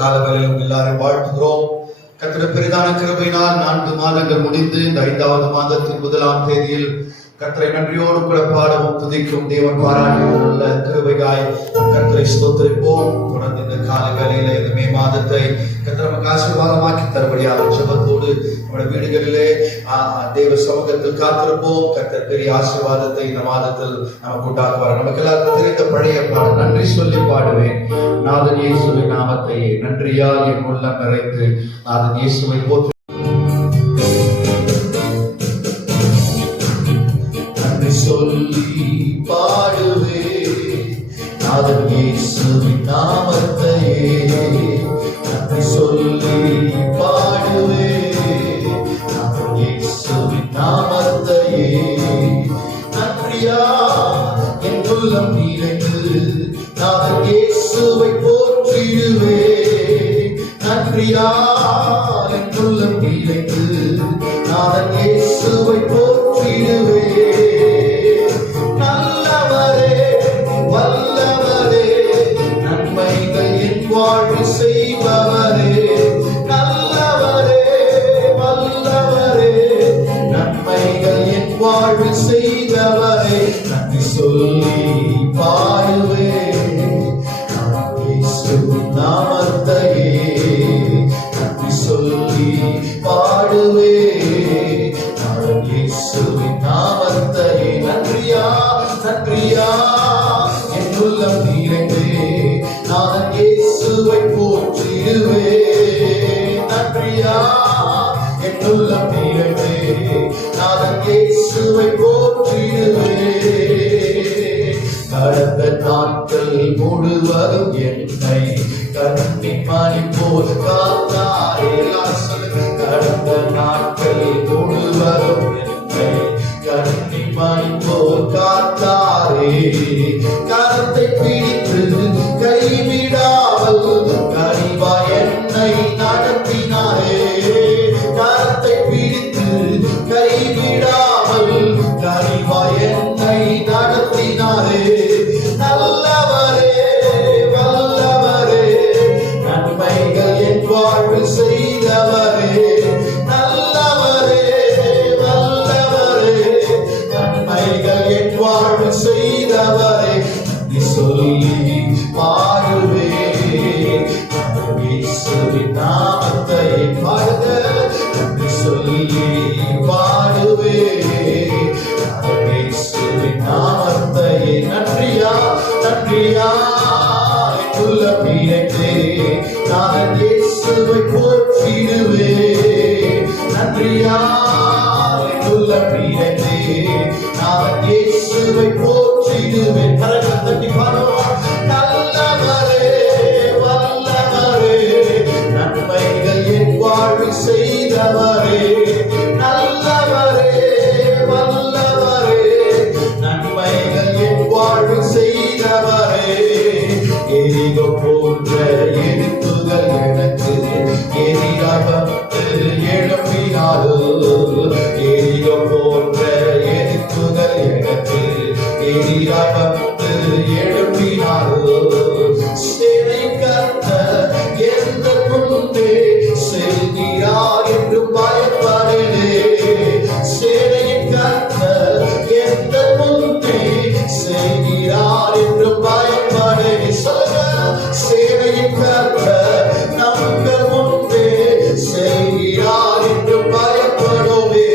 காலங்களில் எல்லாரும் வாழ்த்துகிறோம். கர்த்தருடைய பெரிதான கிருபையினால் 4 மாதங்கள் முடிந்து இந்த 5வது மாதத்தின் 1ஆம் தேதியில் கர்த்தரை நன்றியோடு கூட பாடவும் துதிக்கும் தேவன் பாராட்டியுள்ள கிருபையாய் கர்த்தரை ஸ்தோத்திரிப்போம். தொடர்ந்து இந்த கால வேளையில இந்த மே மாதத்தை கர்த்தர் நமக்கு ஆசீர்வாதமாக்கி தரும்படியாக ஜெபத்தோடு நம்முடைய வீடுகளிலே தேவ சமூகத்தில் காத்திருப்போம். கர்த்தர் பெரிய ஆசீர்வாதத்தை இந்த மாதத்தில் நமக்கு உண்டாக்குவார். நமக்கு எல்லாருக்கும் தெரிந்த பழைய பாடல் நன்றி சொல்லி பாடுவேன். நாதன் இயேசுவின் நாமத்தை நன்றியால் என் உள்ளம் நிறைந்து நாதன் இயேசுவை போற்றி சொல்லி பாடுவே நாதன் இயேசுவின் நாமத்தையே நன்றி சொல்லி பாடுவே நாதன் இயேசுவின் நாமத்தையே நன்றியா என் உள்ளம் நிறைந்து நாதன் இயேசுவை போற்றிடுவே நன்றியா என் உள்ளம் நிறைந்து நாதன் இயேசுவை போற்றிடுவே வாழ்வு செய்பவரே நல்லவரே வல்லவரே நன்மைகள் என் வாழ்வு செய்தவரே நன்றி சொல்லி பாடுவே இயேசுவின் நாமத்தையே நன்றி சொல்லி பாடுவே இயேசுவின் நாமத்தையே நன்றியா நன்றியா என் உள்ளம் நிறைந்தே நாதன் இயேசுவை போற்றிடுவே நன்றியா என் உள்ளம் நிறைந்தே நாதன் இயேசுவை போற்றிடுவே கடந்த நாட்கள் முழுவதும் என்னை கண்ணின் மணி போல் காத்தாரே கடந்த நாட்கள் முழுவதும் என்னை கண்ணின் மணி போல் காத்தாரே கரத்தை பிடித்து கைவிடாமல் கனிவா என்னை நடத்தினாரே கரத்தை பிடித்து கைவிடாமல் கனிவா என்னை நடத்தினாரே நல்லவரே வல்லவரே நன்மைகள் என் வாழ்வு செய்தவரே நல்லவரே வல்லவரே நன்மைகள் என் வாழ்வு செய்தவரே சொல்லி பாடுவே இயேசுவின் நாமத்தை பாடுக நன்றி சொல்லி பாடுவே இயேசுவின் நாமத்தை நன்றியா நன்றியா உள்ள பிறந்தே நான் இயேசுவை போற்றிடுவே நன்றியா உள்ள பிறந்தே நான் இயேசுவை போற்றிடுவே கரங்கள் தட்டி பாடுவோம் நல்லவரே வல்லவரே நன்மைகள் என் வாழ்வு செய்தவரே நல்லவரே வல்லவரே நன்மைகள் என் வாழ்வு செய்தவரே எரிகோ போன்ற எழுத்துகள் எனக்கு எதிராக எழுப்பினாலோ எரிகோ போன்ற எழுத்துகள் எனக்கு எதிராக எழுப்பினாரோ சேனை கத்த எந்த முன்னே செல்கிறார் என்று பயப்படலே சேனையின் கத்த எந்த முன்னே செல்கிறார் என்று பயப்படலே சேனையின் கத்த நமக்கு முன்னே செல்கிறார் என்று பயப்படவே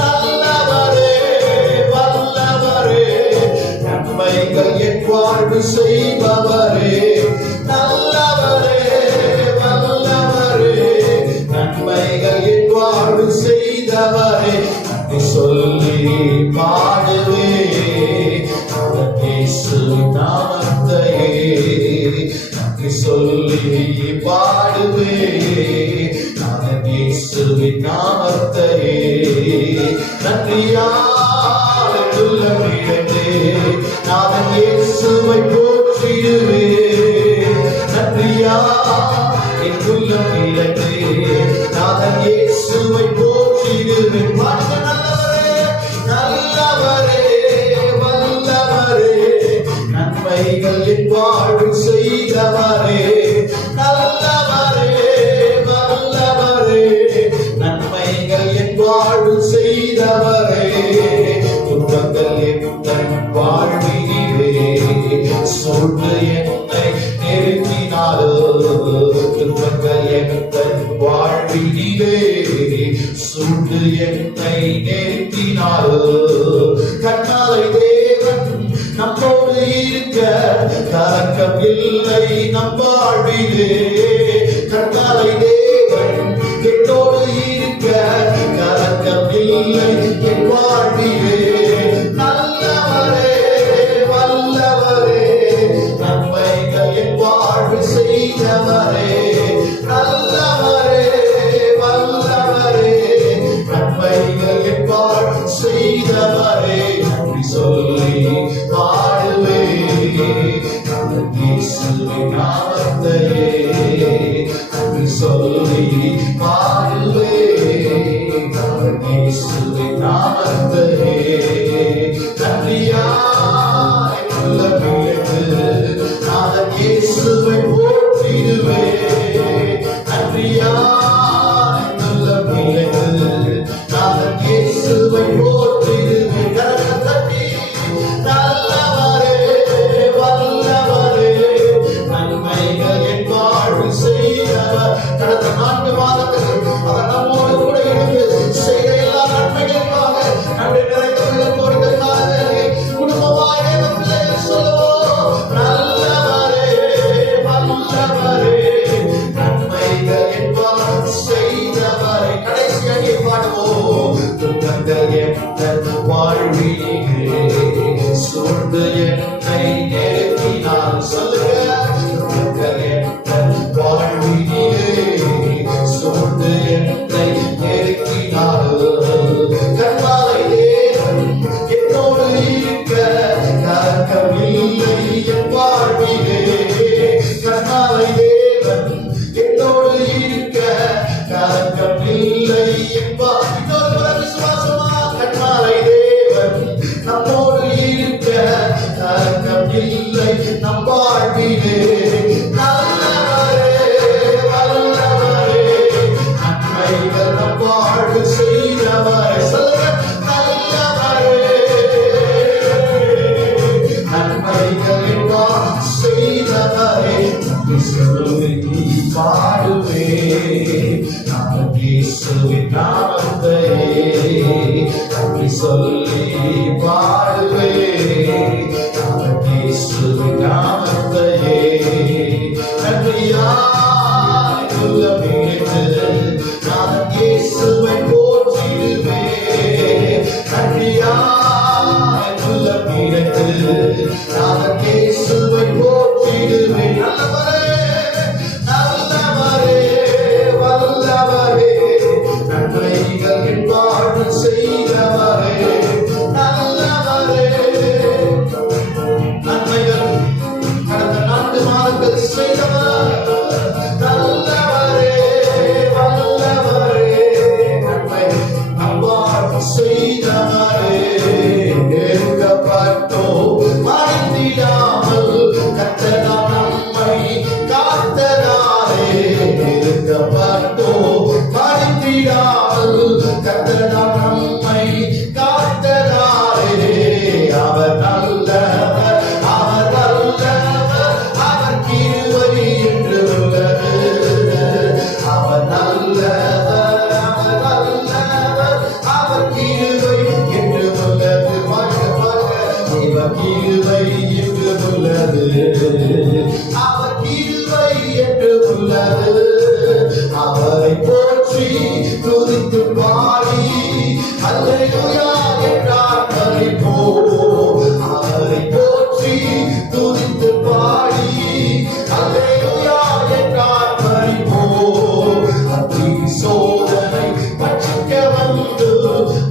நல்லவரே வல்லவரே நன்மைகள் என் வாழ்வு செய்பவரே நல்லவரே வல்லவரே நன்மைகள் என் வாழ்வு செய்தவரே நன்றி சொல்லி பாடுவே இயேசுவின் நாமத்தையே நன்றி சொல்லி பாடுவே இயேசுவின் நாமத்தையே நன்றியா நாதன் இயேசுவை போற்றிடுவே நன்றியா என் உள்ளம் நிறைந்தே நாதன் இயேசுவை போற்றிடுவே நல்லவரே நல்லவரே வல்லவரே நன்மைகள் என் வாழ்வு செய்தவரே நல்லவரே என்னை நெருக்கினார். கர்த்தாவை தேவன் நம்மோடு இருக்க கலக்கம் இல்லை நம் வாழ்விலே. கர்த்தாவை தேவன் என்னோடு இருக்க கலக்கம் இல்லை என் வாழ்விலே. நல்லவரே வல்லவரே நன்மைகள் என் வாழ்வு செய்தவரே. நல்லவரே வல்லவரே நன்மைகள் என் வாழ்வு செய்தவரே. நன்றி சொல்லி பாடுவே இயேசுவின் நாமத்தையே. நன்றி சொல்லி பாடுவே இயேசுவின் நாமத்தையே. நன்றியாய் உள்ள பிழைத்து நான் இயேசுவை போற்றிடுவே. நன்றியாய் உள்ள பிழைத்து நான் இயேசுவை போற்றிடுவே. கரங்கள் தட்டி நல்லவரே வல்லவரே நன்மைகள் என் வாழ்வு செய்தவர். கடந்த 4 மாதங்கள் அவர் நம்மோடு கூட இருந்து செய்த எல்லா நன்மைகளுக்காக நன்றி நிறைந்த கோரிக்கைக்காக குடும்பமாக பிள்ளைகள் சொல்லுவோம். நல்லவரே வல்லவரே நன்மைகள் என் வாழ்வு செய்தவரை. கடைசி அடியை பாடுவோம். துன்பங்கள் எந்த வாழ்விலே சூழ்ந்து என்னை நெருக்கினார். சொல்லுங்க. துன்பங்கள் எந்த வாழ்விலே சூழ்ந்து என்னை நெருக்கினார். கர்த்தாவை தேவன் என்னோடு இருக்க கலக்கம் இல்லை என் வாழ்விலே. கர்த்தாவை தேவன் என்னோடு இருக்க கலக்கம் இல்லை என் வாழ்விலே. விசுவாசமா கர்த்தாவை தேவன் நம்மோடு இருக்க கலக்கம் இல்லை நம் வாழ்விலே. நல்லவரே வல்லவரே நன்மைகள் நம் வாழ்வு செய்தவரே. சொல்லுங்க. நல்லவரே நன்மைகள் என் வாழ்வு செய்தவரே. நன்றி சொல்லி பாடுவே நான் இயேசுவின் நாமத்தையே. நன்றி சொல்லி பாடுவே நான் இயேசுவின் நாமத்தையே. நன்றியாய் உள்ள பிழைத்து நான் இயேசுவை போற்றிடுவே. நன்றியாய் உள்ள பிழைத்து நான் இயேசுவை போற்றிடுவே. நல்லவரே வல்லவரே நன்மைகள் என் வாழ்வு செய்தவரே. நல்லவரே நன்மைகள் கடந்த 4 மாதங்கள் செய்தவர். நல்லவரே வல்லவரே நன்மை நம் வாழ்வு செய்தவரே. நெருக்கப்பட்டோ மறைந்திடாமல் கர்த்தர் நம்மை காத்ததாரே. நெருக்கப்பட்டோ மறைந்திடாமல் கர்த்தர் நம்மை காத்ததாரே. அவர் நல்லவர் அவர் வல்லவர் அவர் கிருபை என்று உள்ளது. அவர் நல்லவர் அவர் வல்லவர் அவர் கிருபை என்று உள்ளது. இவர் கிருபை என்று உள்ளது. அவர் கிருபை என்று உள்ளது. அவரை போற்றி துதித்து பாடி அல்லேலூயா என்றார் பரிபூர்ண. அவரை போற்றி துதித்து பாடி அல்லேலூயா என்றார் பரிபூர்ண. அத்தி சோதனை பட்சிக்க வந்து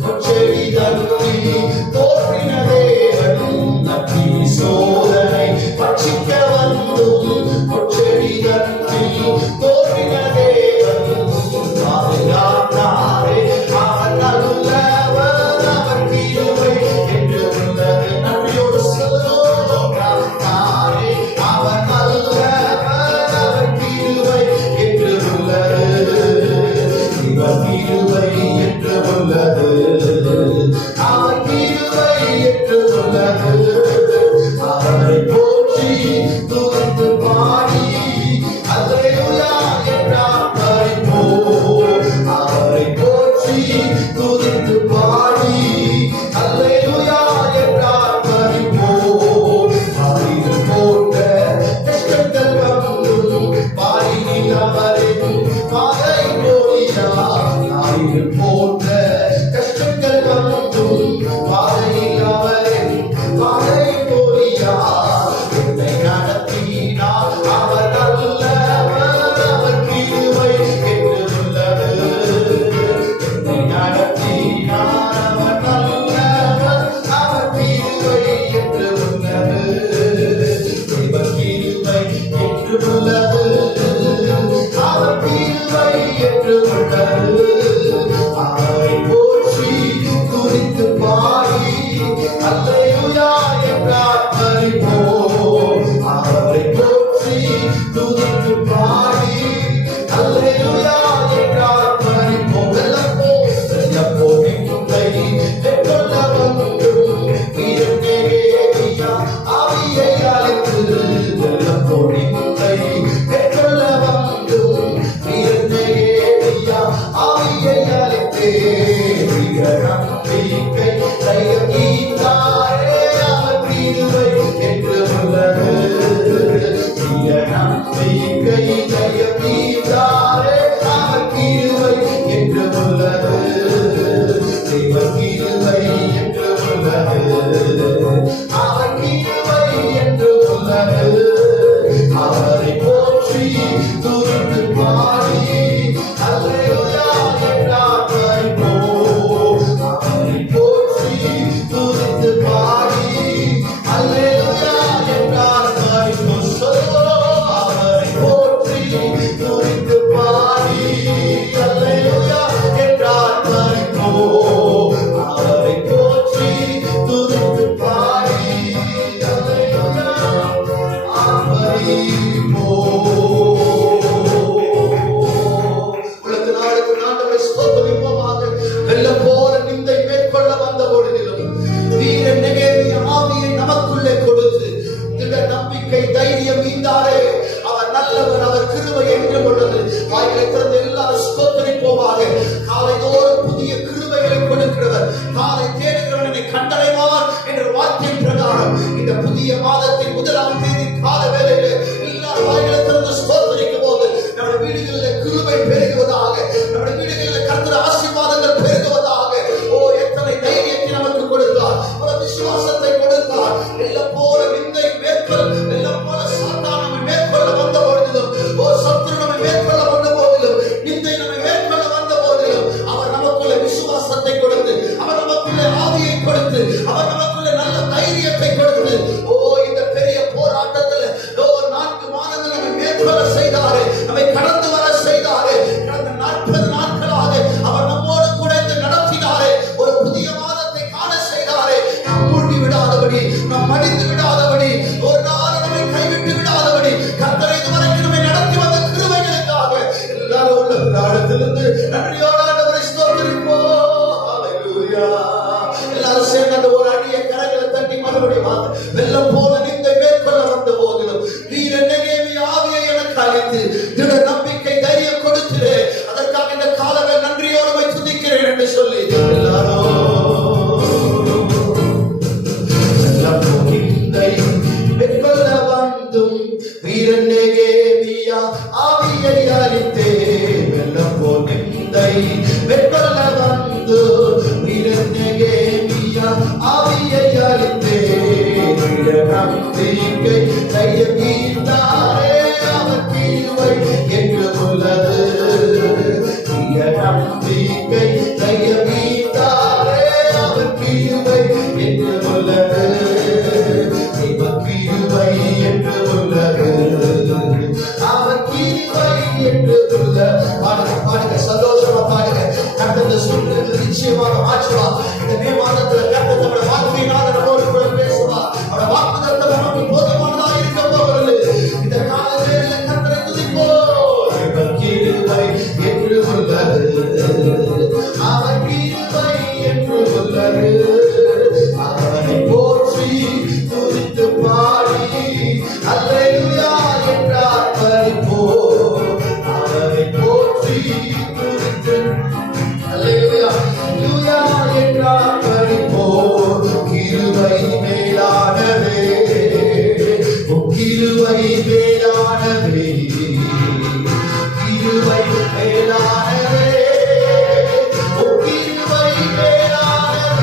கொச்செடி தள்ளி தோற்றின தேவன். அத்தி சோதனை பட்சிக்க வந்து கொச்செடி தள்ளி தோற்றின தேவன். பாதுகாத்தாரே அவர் நல்லவர் துதித்து பாடி அல்லேலூயா என்றார் பரிபோ அவரை போற்றி துதித்து பாடி அல்லேலூயா பரிபோ உலக நாளுக்கு நாட்டை ஸ்தோத்திரிப்போமாக. வெள்ளம் போல நிந்தை மேற்கொள்ள வந்த பொழுதிலும் வீரன் நெகேமியா ஆவியை நமக்குள்ளே கொடுத்து திட நம்பிக்கை தைரியம் மீண்டாரே. அவர் நல்லவர், அவர் கிருபை என்றும் உள்ளது. வாயிலை திறந்து எல்லாரும் ஸ்தோத்திரிப்போமாக. காலைதோறும் புதிய கிருபைகளை கொடுக்கிறவர், காலை தேடுகிறவனை கண்டடைவார் என்ற வார்த்தையின் பிரகாரம் இந்த புதிய மாதத்தின் 1ஆம் தேதி கால வேளையில எல்லாரும் வாயிலை திறந்து ஸ்தோத்திரிக்கும் போது நம்முடைய வீடுகளில் கிருபை பெருகுவதாக, நம்முடைய வீடுகளில் கர்த்தர் ஆசீர்வாதங்கள் பெருகுவதாக. ஓ எத்தனை தைரியத்தை நமக்கு கொடுத்தார், ஒரு விசுவாசத்தை கொடுத்தார். எல்லாம் போல நிந்தை மேற்கொள், எல்லாம் போல சாத்தான் நம்மை மேற்கொள்ள வந்த பொழுதிலும், ஓ சத்துரு நம்மை மேற்கொள்ள வந்த போதிலும், நிந்தை நம்மை மேற்கொள்ள வந்த போதிலும் அவர் நமக்குள்ள விசுவாசத்தை கொடுத்து, அவர் நமக்குள்ள ஆவியை கொடுத்து, அவர் நமக்குள்ள நல்ல தைரியத்தை கொடுத்து, ஓ இந்த பெரிய போராட்டத்தில் 4 மாதங்கள் நம்மை மேற்கொள்ள செய்தாரே, நம்மை கடந்து வர செய்தாரே. கடந்த 40 நாட்களாக அவர் நம்மோடு கூட நடத்தினாரே. ஒரு புதிய மாதத்தை காண செய்தாரே. நாம் மூழ்கி விடாதபடி, நாம் மடிந்து விடாதபடி, ஒரு நாள் நம்மை கைவிட்டு விடாதபடி கர்த்தர் இதுவரைக்கும் நம்மை நடத்தி வந்த கிருபைகளுக்காக எல்லாரும் உள்ள பிராணத்திலிருந்து நன்றியோடு ஆண்டவரை ஸ்தோத்திரிப்போம். ஹல்லேலூயா. எல்லாரும் சேர்ந்து அந்த ஒரு அடியை கரங்களை தட்டி மறுபடியும் வெள்ளம் போல நிந்தை மேற்கொள்ள வந்த போதிலும் வீரன் நெகேமியா ஆவியை எனக்கு அளித்து திட நம்பிக்கை தைரியம் கொடுத்திரு. அதற்காக இந்த காலமே நன்றியோடு துதிக்கிறேன் என்று சொல்லி எல்லாரும் மேற்கொள்ள வந்தும் வீரன் நெகேமியா ஆவியை அளித்தே. வெள்ளம் போல் நிந்தை மேற்கொள்ள வந்து வீரன் நெகேமியா ஆவியை அளித்தே. நம்பிக்கை தைரியம் மீண்டாரே, அவர் கிருபை என்று உள்ளது. நம்பிக்கை தைரியம் மீண்டாரே, அவர் கிருபை என்று உள்ளது. கிருபை என்று உள்ளது, அவர் கிருபை என்று உள்ள. பாடுங்க பாடுங்க, சந்தோஷமா பாடுங்க. கர்த்தர் சூழ்நிலை நிச்சயமாக மாற்றுவார். இந்த மே மாதத்துல கர்த்தர் நம்முடைய வார்த்தையினால் நம்மோடு கூட பேசுவார். அவருடைய வாக்குத்தத்தம் நமக்கு போதுமானதாக இருக்க போகிறது. இந்த காலத்தில் கர்த்தரை துதிப்போம். கிருபை என்று உள்ளது, அவர் கிருபை என்று உள்ளது. அவரை போற்றி துதித்து பாடி அல்லேலூயா என்றார் பரிபோ அவரை போற்றி துதித்து அல்லேலூயா அல்லேலூயா என்றார் பரிபோ. கிருபை மேலானவே, கிருபை மேலானவே, கிருபை மேலானவே, கிருபை மேலானவே,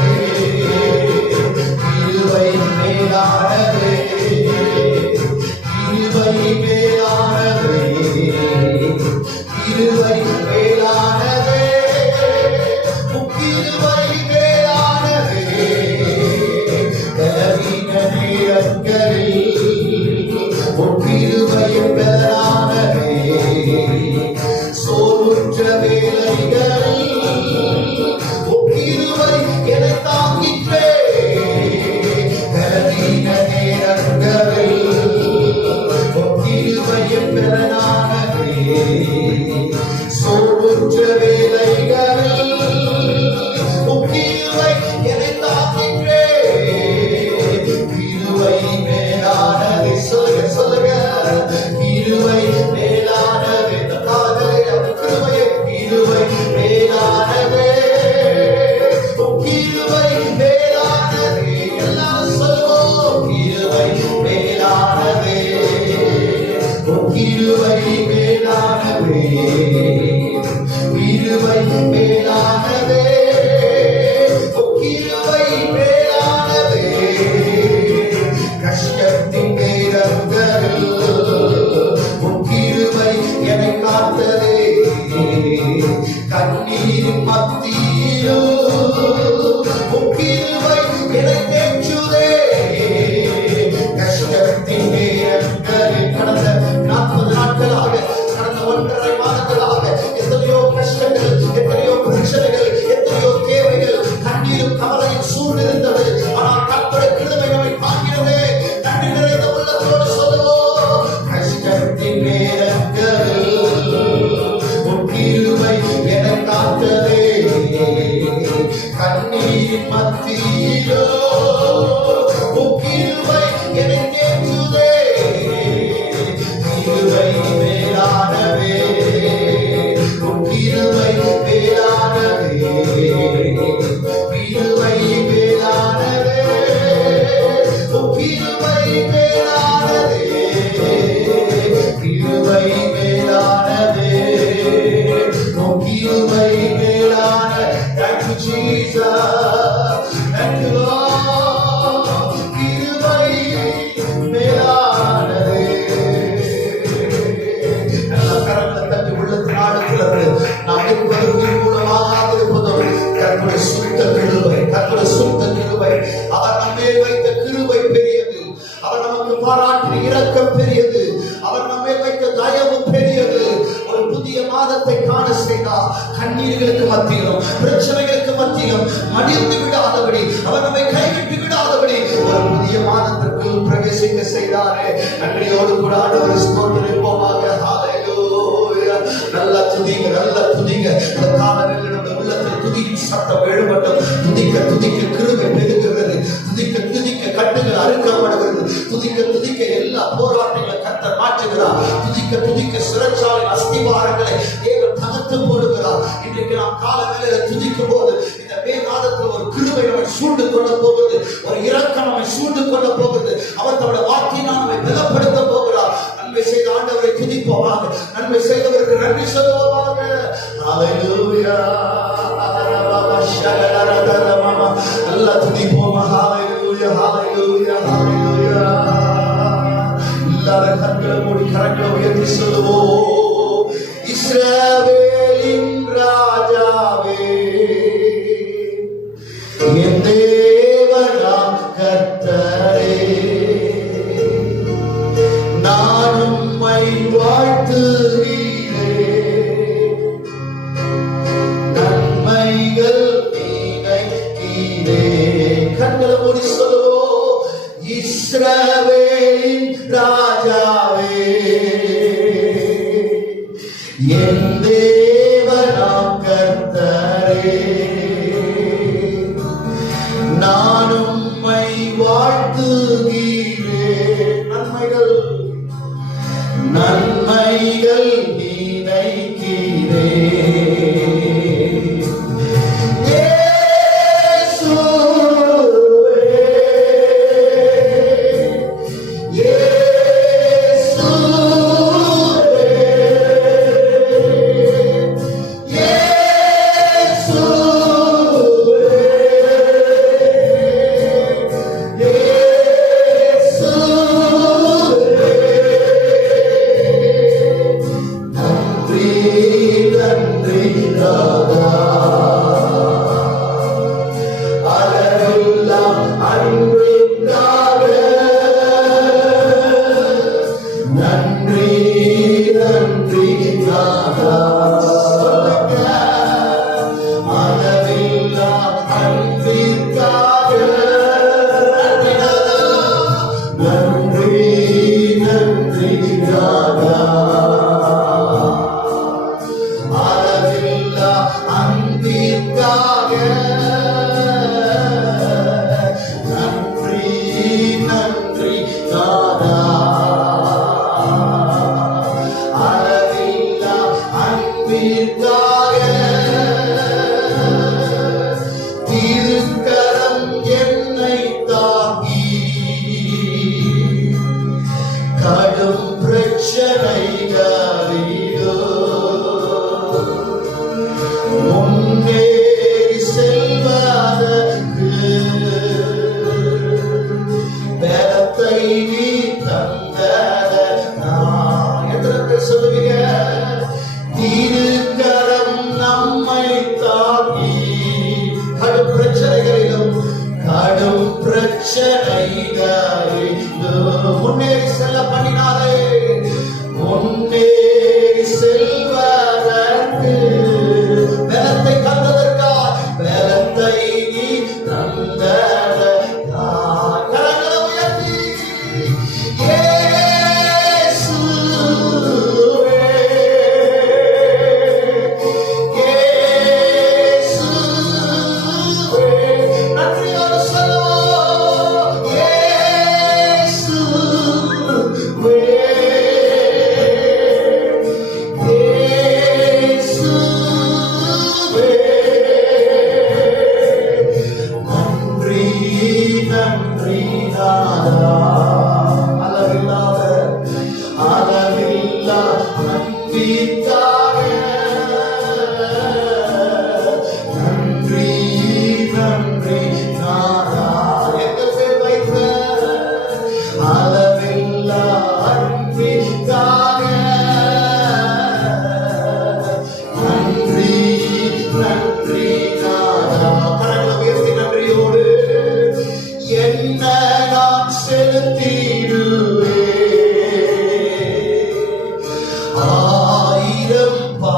கிருபை மேலானவே, கிருபை மேலானவே, கிருபை மேலானவே, கிருபை மேலானவே. கலவீன நேரங்களில் கிருபை மேலானவே, சோர்வுற்ற வேளைகளில் கிருபை என்னை தாங்கிற்றே. கலவீன நேரங்களில் கிருபை மேலானவே, சோர்வுற்ற வேளைகளில் கிருபை என்னை தாங்கிற்றே. கிருபை மேலானவே, சொல்லுங்க சொல்லுங்க, கிருபை மேலானவே. கிருபை கிருபை மேலானவே, கிருபை மேலானவே. எல்லாம் சொல்லுவோம், கிருபை மேலானவே, கிருபை மேலானவே, கிருபை மேலானவே, கிருபை மேலானவே. கஷ்டத்தின் நேரங்களில் கிருபை என்னை காத்ததே. கண்ணீரின் மத்தியிலும் கிருபை என்னை தேற்றுதே. கஷ்டத்தின் நேரங்களில் கடந்த 40 நாட்களாக, கடந்த 1.5 மாதங்களாக எத்தனையோ கஷ்டங்கள், எத்தனையோ பிரச்சனைகள், எத்தனையோ தேவைகள், கண்ணீரும் கவலையும் சூழ்ந்திருந்தது. ஆனால் கர்த்தருடைய கிருபை நம்மை தாங்கினது. நன்றி நிறைந்த உள்ளத்தோடு சொல்லுவோம், கஷ்டத்தின் நேரங்களில் உன் கிருபை என்னை காத்ததே, கண்ணீரின் மத்தியிலோ உன் கிருபை என்னை தேற்றுதே. கிருபை மேலானவே, உன் கிருபை மேலானவே, கிருபை மேலானவே, உன் கிருபை மேலானவே, கிருபை மேலானவே, உன் கிருபை மேலான. Thank you Jesus, thank you Lord, கிருபை மேலானவே. நல்ல கரங்களை தட்டி உள்ளத்தின் ஆழத்திலிருந்து நாம் இருப்பதற்கு மூலமாக இருப்பதும் கர்த்தருடைய சுத்த கிருபை, கர்த்தருடைய சுத்த கிருபை. அவர் நம்மேல் வைத்த கிருபை பெரியது, அவர் நமக்கு பாராட்டின இரக்கம் பெரியது, அவர் நம்மேல் வைத்த தயவு பெரியது. ஒரு புதிய மாதத்தை காண செய்தார். கண்ணீர்களுக்கு மத்தியிலும் பிரச்சனைகளுக்கு மத்தியிலும் மடிந்து விடாதபடி, அவர் நம்மை கைவிட்டு விடாதபடி ஒரு புதிய மாதத்திற்குள் பிரவேசிக்க செய்தாரே. நன்றியோடு கூட ஆண்டவரை ஸ்தோத்திரிப்போமாக. ஹல்லேலூயா. நல்ல துதிங்க, நல்ல துதிங்க. இந்த காலங்களில் நம்முடைய உள்ளத்தில் துதியின் சத்தம் எழும்பட்டும். துதிக்க துதிக்க கிருபை பெருகிறது, துதிக்க துதிக்க கட்டுகள் அறுக்கப்படுகிறது, துதிக்க துதிக்க எல்லா போராட்டங்களை கர்த்தர் மாற்றுகிறார், துதிக்க துதிக்க சிறைச்சாலை அஸ்திவாரங்களை தேவன் தகர்த்து போடுகிறார். இன்றைக்கு நாம் கால வேளையில துதிக்கும் போது இந்த மே மாதத்தில் ஒரு கிருபை நம்மை சூழ்ந்து கொள்ள போகிறது, ஒரு இரக்கம் நம்மை சூழ்ந்து கொள்ள போகிறது. அவர் தன்னுடைய வாக்கினால் நம்மை பலப்படுத்த போகிறார். நன்மை செய்த ஆண்டவரை துதிப்போமாக, நன்மை செய்தவருக்கு நன்றி சொல்லுவோமாக. ஹல்லேலூயா. நல்லா துதிப்போமா. ஹல்லேலூயா, ஹல்லேலூயா, ஹல்லேலூயா. எல்லாரும் கண்களை மூடி கரங்களை உயர்த்தி சொல்லுவோம், இஸ்ரவேலின் ராஜாவே, என் தேவனாம் கர்த்தரே, நான் உம்மை வாழ்த்துகிறேன், நன்மைகள் நினைக்கிறேன். கண்களை மூடி சொல்லுவோம், இஸ்ரவேலின் ராஜாவே, என் தேவனாம் கர்த்தரே, நான் உம்மை வாழ்த்துகிறேன், நன்மைகள் நன்மைகள் நினைக்கிறேன். சொல்லுவீங்க, திருக்கரம் நம்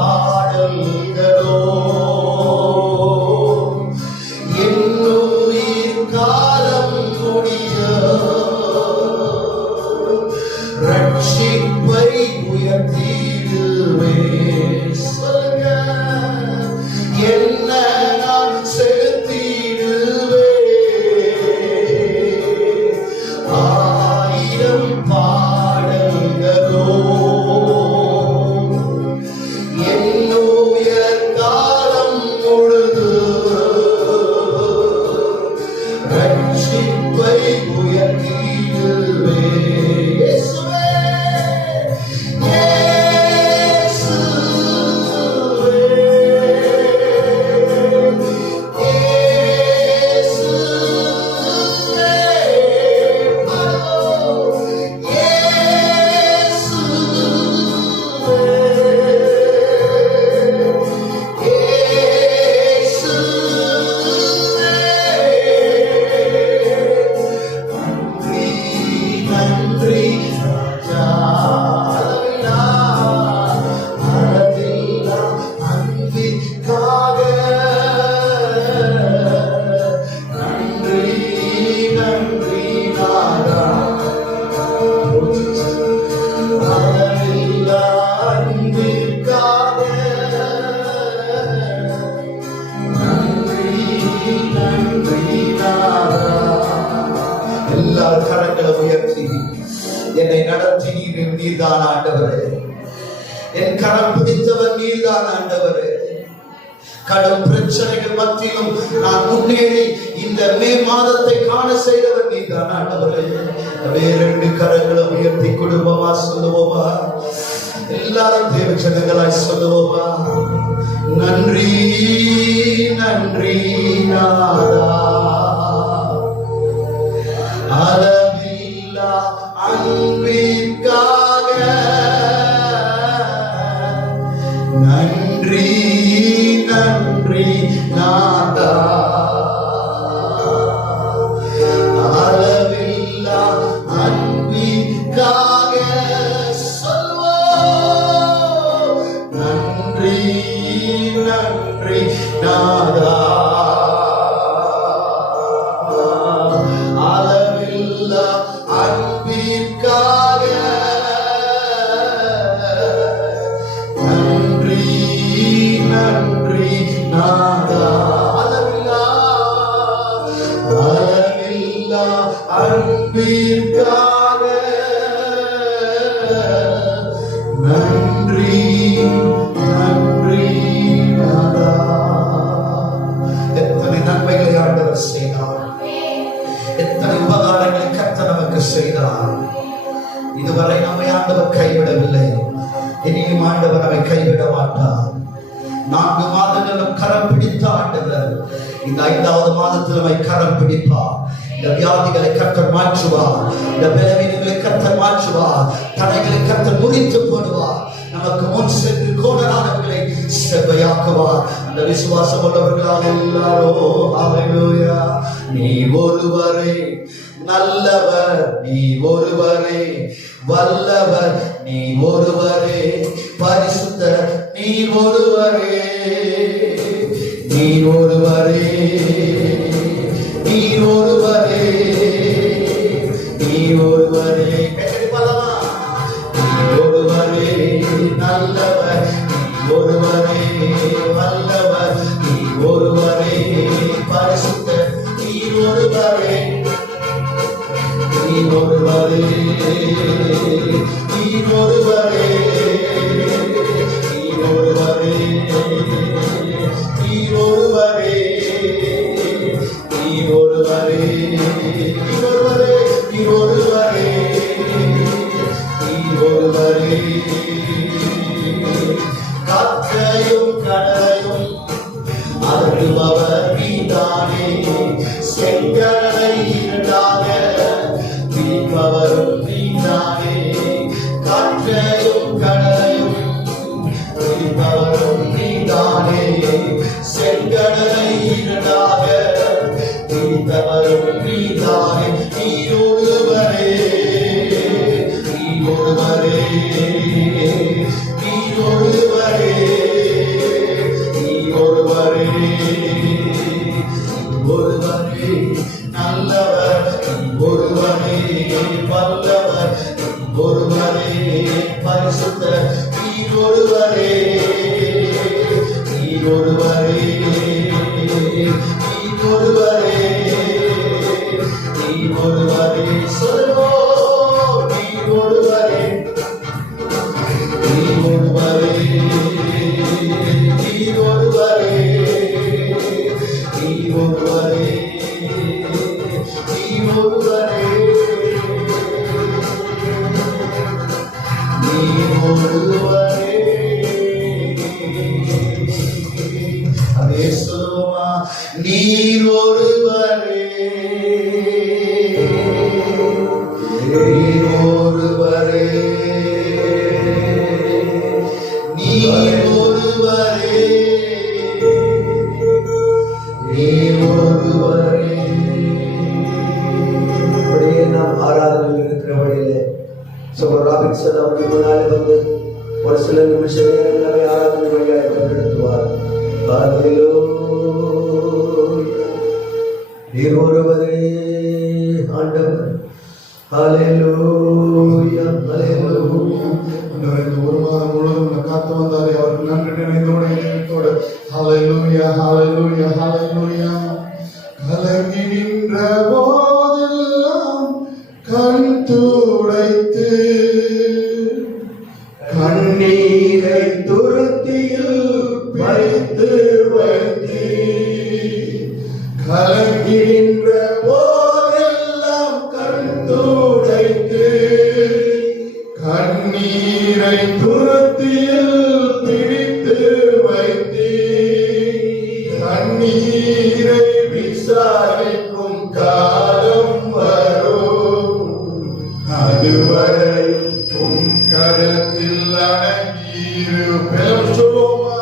பாடல்களோ என்னுயிர் காலம் முடிய ரட்சிப்பை உயர்த்திடுவே. சொல்லுங்க, என்ன நான் செலுத்திடுவே. ஆயிரம் பாடல்களோ என்னுயிர் காலம் முழுது ரட்சிப்பை உயர்த்திடுவே. எல்லாரும் கரங்களை உயர்த்தி, என்னை நடத்தி நீர்தான் ஆண்டவரே, என் கரம் பிடித்தவர் நீர்தான் ஆண்டவரே. கடும் பிரச்சனைகள் மத்தியிலும் நான் முன்னேறி இந்த மே மாதத்தை காண செய்தவர் நீர்தான் ஆண்டவரே. வேறு கரங்களை உயர்த்தி குடும்பமா சொல்லுவோமா? எல்லாரும் தேவ ஜனங்களாய் சொல்லுவோமா? நன்றி நன்றி நாதா, அளவில்லா அன்பிற்காக நன்றி நன்றி நாதா, அளவில்லா அன்பிற்காக சொல்வோம் நன்றி நன்றி நாதா. அன்பிற்காக நன்றி நன்றி நாதா, அளவில்லா அளவில்லா அன்பிற்காக நன்றி நன்றி நாதா. எத்தனை நன்மைகளை ஆண்டவர் செய்தார், எத்தனை உபகாரங்களை கர்த்தர் நமக்கு செய்தார். இதுவரை நம்மை ஆண்டவர் கைவிடவில்லை, இனியும் ஆண்டவர் நம்மை கைவிட மாட்டார். 4 மாதங்களும் கரம் பிடித்த ஆண்டவர் இந்த 5வது மாதத்தில் நம்மை கரம் பிடிப்பார். இந்த வியாதிகளை கர்த்தர் மாற்றுவார், இந்த பலவீனங்களை கர்த்தர் மாற்றுவார், தடைகளை கர்த்தர் முறித்து போடுவார், நமக்கு முன் சென்று கோணலானவர்களை செவ்வையாக்குவார். அந்த விசுவாசம் உள்ளவர்களால் எல்லாரும் ஹல்லேலூயா. நீ ஒருவரே நல்லவர், நீ ஒருவரே வல்லவர், நீ ஒருவரே பரிசுத்தர், நீ ஒருவரே, நீ ஒருவரே, நீ ஒருவரே, நீ ஒருவரே. நீ ஒருவரே நல்லவர், நீ ஒருவரே வல்லவர், நீ ஒருவரே பரிசுத்தர், நீ ஒருவரே, நீ ஒருவரே, நீ ஒருவரே, நீ ஒருவரே, நீ ஒருவரே, நீ ஒருவரே, நீ ஒருவரே, நீ ஒருவரே, நீ ஒருவரே. காற்றையும் கடலையும் அகற்றுபவர் நீதானே, செங்கடலை இரண்டாக பிரிப்பவரும் நீதானே. காற்றையும் கடலையும் பிரிப்பவரும் நீதானே, செங்கடலை இரண்டாக பிரித்தவரும் நீதானே. நீ ஒருவரே, நீ ஒருவரே, நீ ஒருவரே, அப்படியே சொல்லுவோமா? நீர் ஒருவரே, நீர் ஒருவரே, நீர் ஒருவரே, நீர் ஒருவரே. அப்படியே நாம் ஆராதனையில் இருக்கிற வழியிலே சகோதரர் ராபின்சன் அவர்கள் முன்னாலே வந்து ஒரு சில நிமிஷ நேரங்களை ஆராதனை வழியாக பங்கெடுத்துவார். நீர் ஒருவரே ஆண்டவர். ஹல்லேலூயா, ஹல்லேலூயா. இந்த ஒரு மாதம் முழுவதும் காத்து வந்தாரே அவருக்கு நன்றி நினைந்தோடு இணையத்தோடு ஹல்லேலூயா, ஹல்லேலூயா, ஹல்லேலூயா. கலங்கி நின்ற போதெல்லாம் கண் துடைத்து கண்ணீரை துருத்தியில் வைத்து வைத்து, கலங்கின்ற போதெல்லாம் கண் துடைத்து கண்ணீரை துருத்தியில் பிடித்து வைத்து, கண்ணீரை விசாரிக்கும் காலம் வரும், அதுவரை உன் கரத்தில் அடங்கியிருப்பேன். சொல்லுவோமா?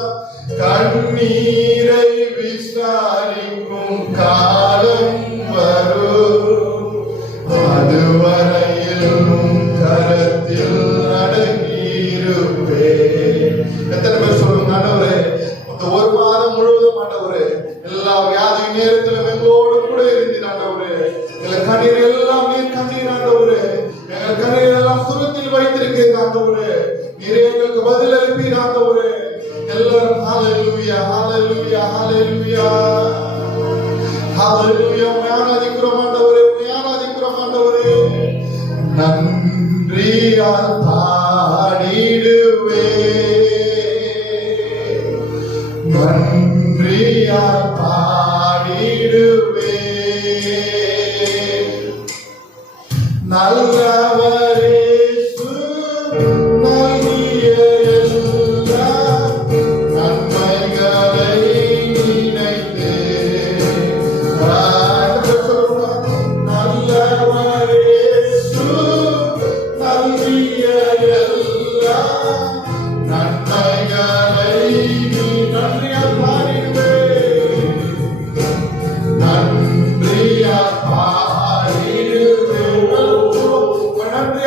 கண்ணீரை விசாரிக்கும் காலம் வரும், அதுவரையில் உன் கரத்தில் அடங்கியிருப்பேன். எத்தனை பேர் சொல்லுங்க? ஆண்டவரே, இந்த ஒரு மாதம் முழுவதும் ஆண்டவரே எல்லா வியாதி நேரத்திலும் எங்களோடு கூட இருந்தீர் ஆண்டவரே. எங்கள் கண்ணீர் எல்லாம் நீர் கண்ணீர் ஆண்டவரே. எங்கள் கண்ணீர் எல்லாம் சுரத்தில் வைத்திருக்கீங்க ஆண்டவரே. நீரே எங்களுக்கு பதில் அளிப்பீர் ஆண்டவரே. எல்லாரும் ஹல்லேலூயா, ஹல்லேலூயா, ஹல்லேலூயா, ஹல்லேலூயா. உம்மை ஆராதிக்கிறோம் ஆண்டவரே, உம்மை ஆராதிக்கிறோம் ஆண்டவரே. நன்றியால் பாடிடுவே, நன்றியால் பாடிடுவே. நல்லவரே நன்றி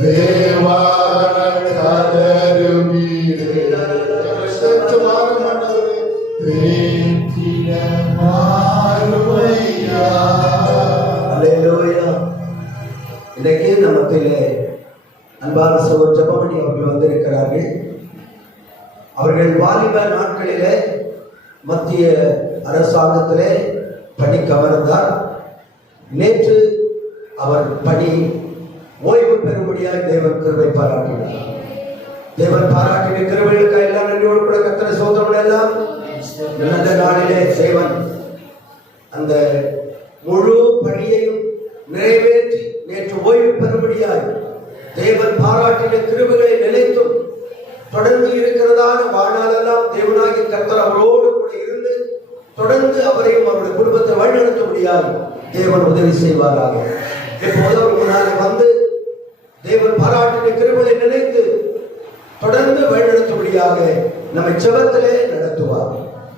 இன்றைக்கு நம்மத்திலே அன்பான சகோதரர் ஜெபமணி அவர்கள் வந்திருக்கிறார்கள். அவர்கள் வாலிப நாட்களிலே மத்திய அரசாங்கத்திலே பணிக்கு அமர்ந்தார். நேற்று அவர் பணி ஓய்வு பெறும்படியாக தேவன் கிருபை பாராட்டினார். தேவன் பாராட்டின கிருபைகளுக்கு எல்லாம் நன்றியோடு கூட கர்த்தரை சோதரம் எல்லாம் நல்ல நாளிலே தேவன் அந்த முழு பணியையும் நிறைவேற்றி நேற்று ஓய்வு பெறும்படியாக தேவன் பாராட்டின கிருபைகளை நிலைத்தும் தொடர்ந்து இருக்கிறதான வாழ்நாளெல்லாம் தேவனாகிய கர்த்தர் அவரோடு கூட இருந்து தொடர்ந்து அவரையும் அவருடைய குடும்பத்தை வழிநடத்தும்படியாக தேவன் உதவி செய்வாராக. இப்போது அவர் முன்னாலே வந்து தேவன் பாராட்டின கிருபைகளை நினைத்து தொடர்ந்து வழிநடத்தும்படியாக நம்மை ஜெபத்திலே நடத்துவார்.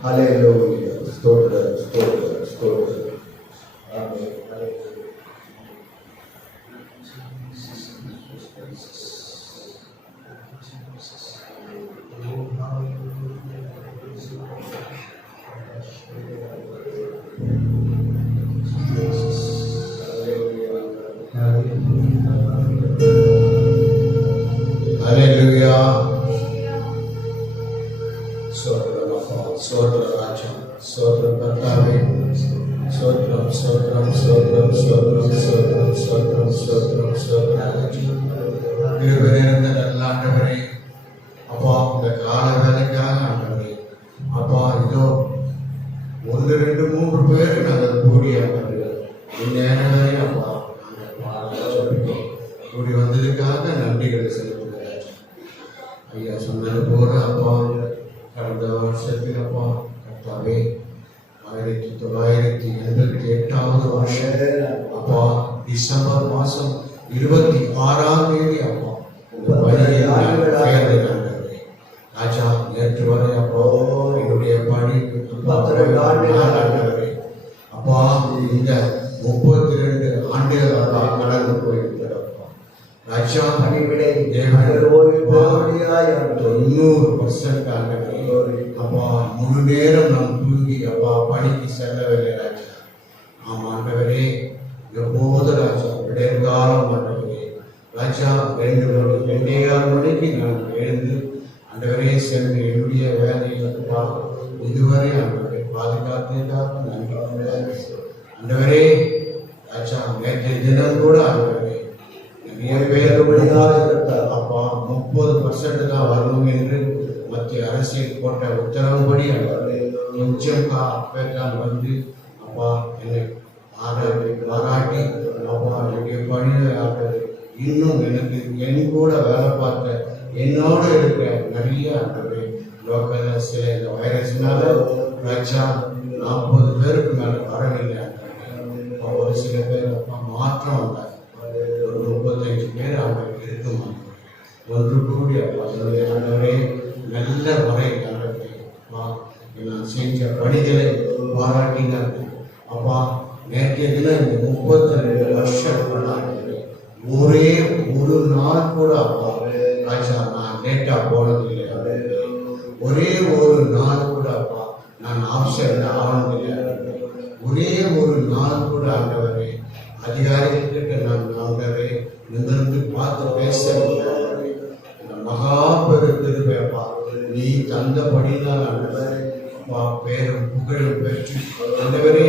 அல்லேலூயா. ஸ்தோத்திரம், ஸ்தோத்திரம், ஸ்தோத்திரம். ஆமென். Hallelujah. Sotram Appa, Sotram Raja, Sotram Kartave, Sotram, Sotram, Sotram, Sotram, Sotram, Sotram, Sotram, Sotram. இருவரிருந்த நல்லாண்டவரே, அப்பா இந்த கால வேலைக்காக ஆண்டவரே, அப்பா இதோ 1, 2, 3 பேர் நாங்கள் கூடி ஆண்டவர்கள் இந்நேரமே அப்பா நாங்கள் கூடி வந்ததுக்காக நன்றிகளை செலுத்துகிறார். ஐயா சொன்னது போல அப்பா கடந்த வருஷத்தில் அப்பா கர்த்தாவே 1988வது வருஷம் அப்பா டிசம்பர் மாதம் 26ஆம் தேதி அப்பா ராஜா நேற்று வரை அப்பா என்னுடைய பணி அப்பா இந்த 32 ஆண்டுகள் அப்பா கடந்து போயிருக்கிறார். ராஜா பணிவிடை 90% அப்பா முழு நேரம் நாம் தூங்கி அப்பா பணிக்கு செல்லவில்லை ராஜா. ஆமா ஆண்டவரே, எப்போது ராஜா விடைகாலம் ஆண்டவரே ராஜா 2:30 மணிக்கு நான் எழுந்து ஆண்டவரே சென்று என்னுடைய வேலையை அப்பா இதுவரை ஆண்டவரை பாதுகாத்ததாக நன்றி ஆண்டவரே. ராஜா நேற்றைய தினம் கூட ஆண்டவரே நிறைய பேர் அப்பா 30% தான் வரணும் என்று மத்திய அரசியல் போட்ட உத்தரவுபடி கொஞ்சம் பேர்தான் வந்து அப்பா என்னை பாராட்டி அப்பா என்னுடைய பணியை ஆண்டது இன்னும் எனக்கு என் கூட வேலை பார்த்த என்னோடு இருக்கிற நிறைய ஆண்டவரே லோக்கல் சில இந்த வைரஸ்னால ராஜா 40 பேருக்கு மேலே வரவில்லை ஆண்டவரே. ஒரு சில பேர் அப்பா மாற்றம் வந்தார். ஒரு 35 பேர் அவங்க இருக்கும் ஒன்று கூடி அப்பா என்னுடைய ஆண்டவரே நல்ல முறை ஆண்டவரே அப்பா நான் செஞ்ச பணிகளை பாராட்டினார் அப்பா. நேற்றைய தினம் இந்த 32 வருஷம் ஒரே ஒரு நாள் கூட அப்பா ராஜா நான் லேட்டா போனதில்லை. ஒரே ஒரு நாள் கூட அப்பா நான் ஆப்சென்ட் ஆனதில்லை. ஒரே ஒரு நாள் கூட ஆண்டவரே அதிகாரிகிட்ட நான் ஆண்டவரே நிமிர்ந்து பார்த்து பேசவில்லை. மகா பெருப்பா நீ தந்தபடிதான் ஆண்டவரே அப்பா பேரும் புகழும் பெற்று ஆண்டவரே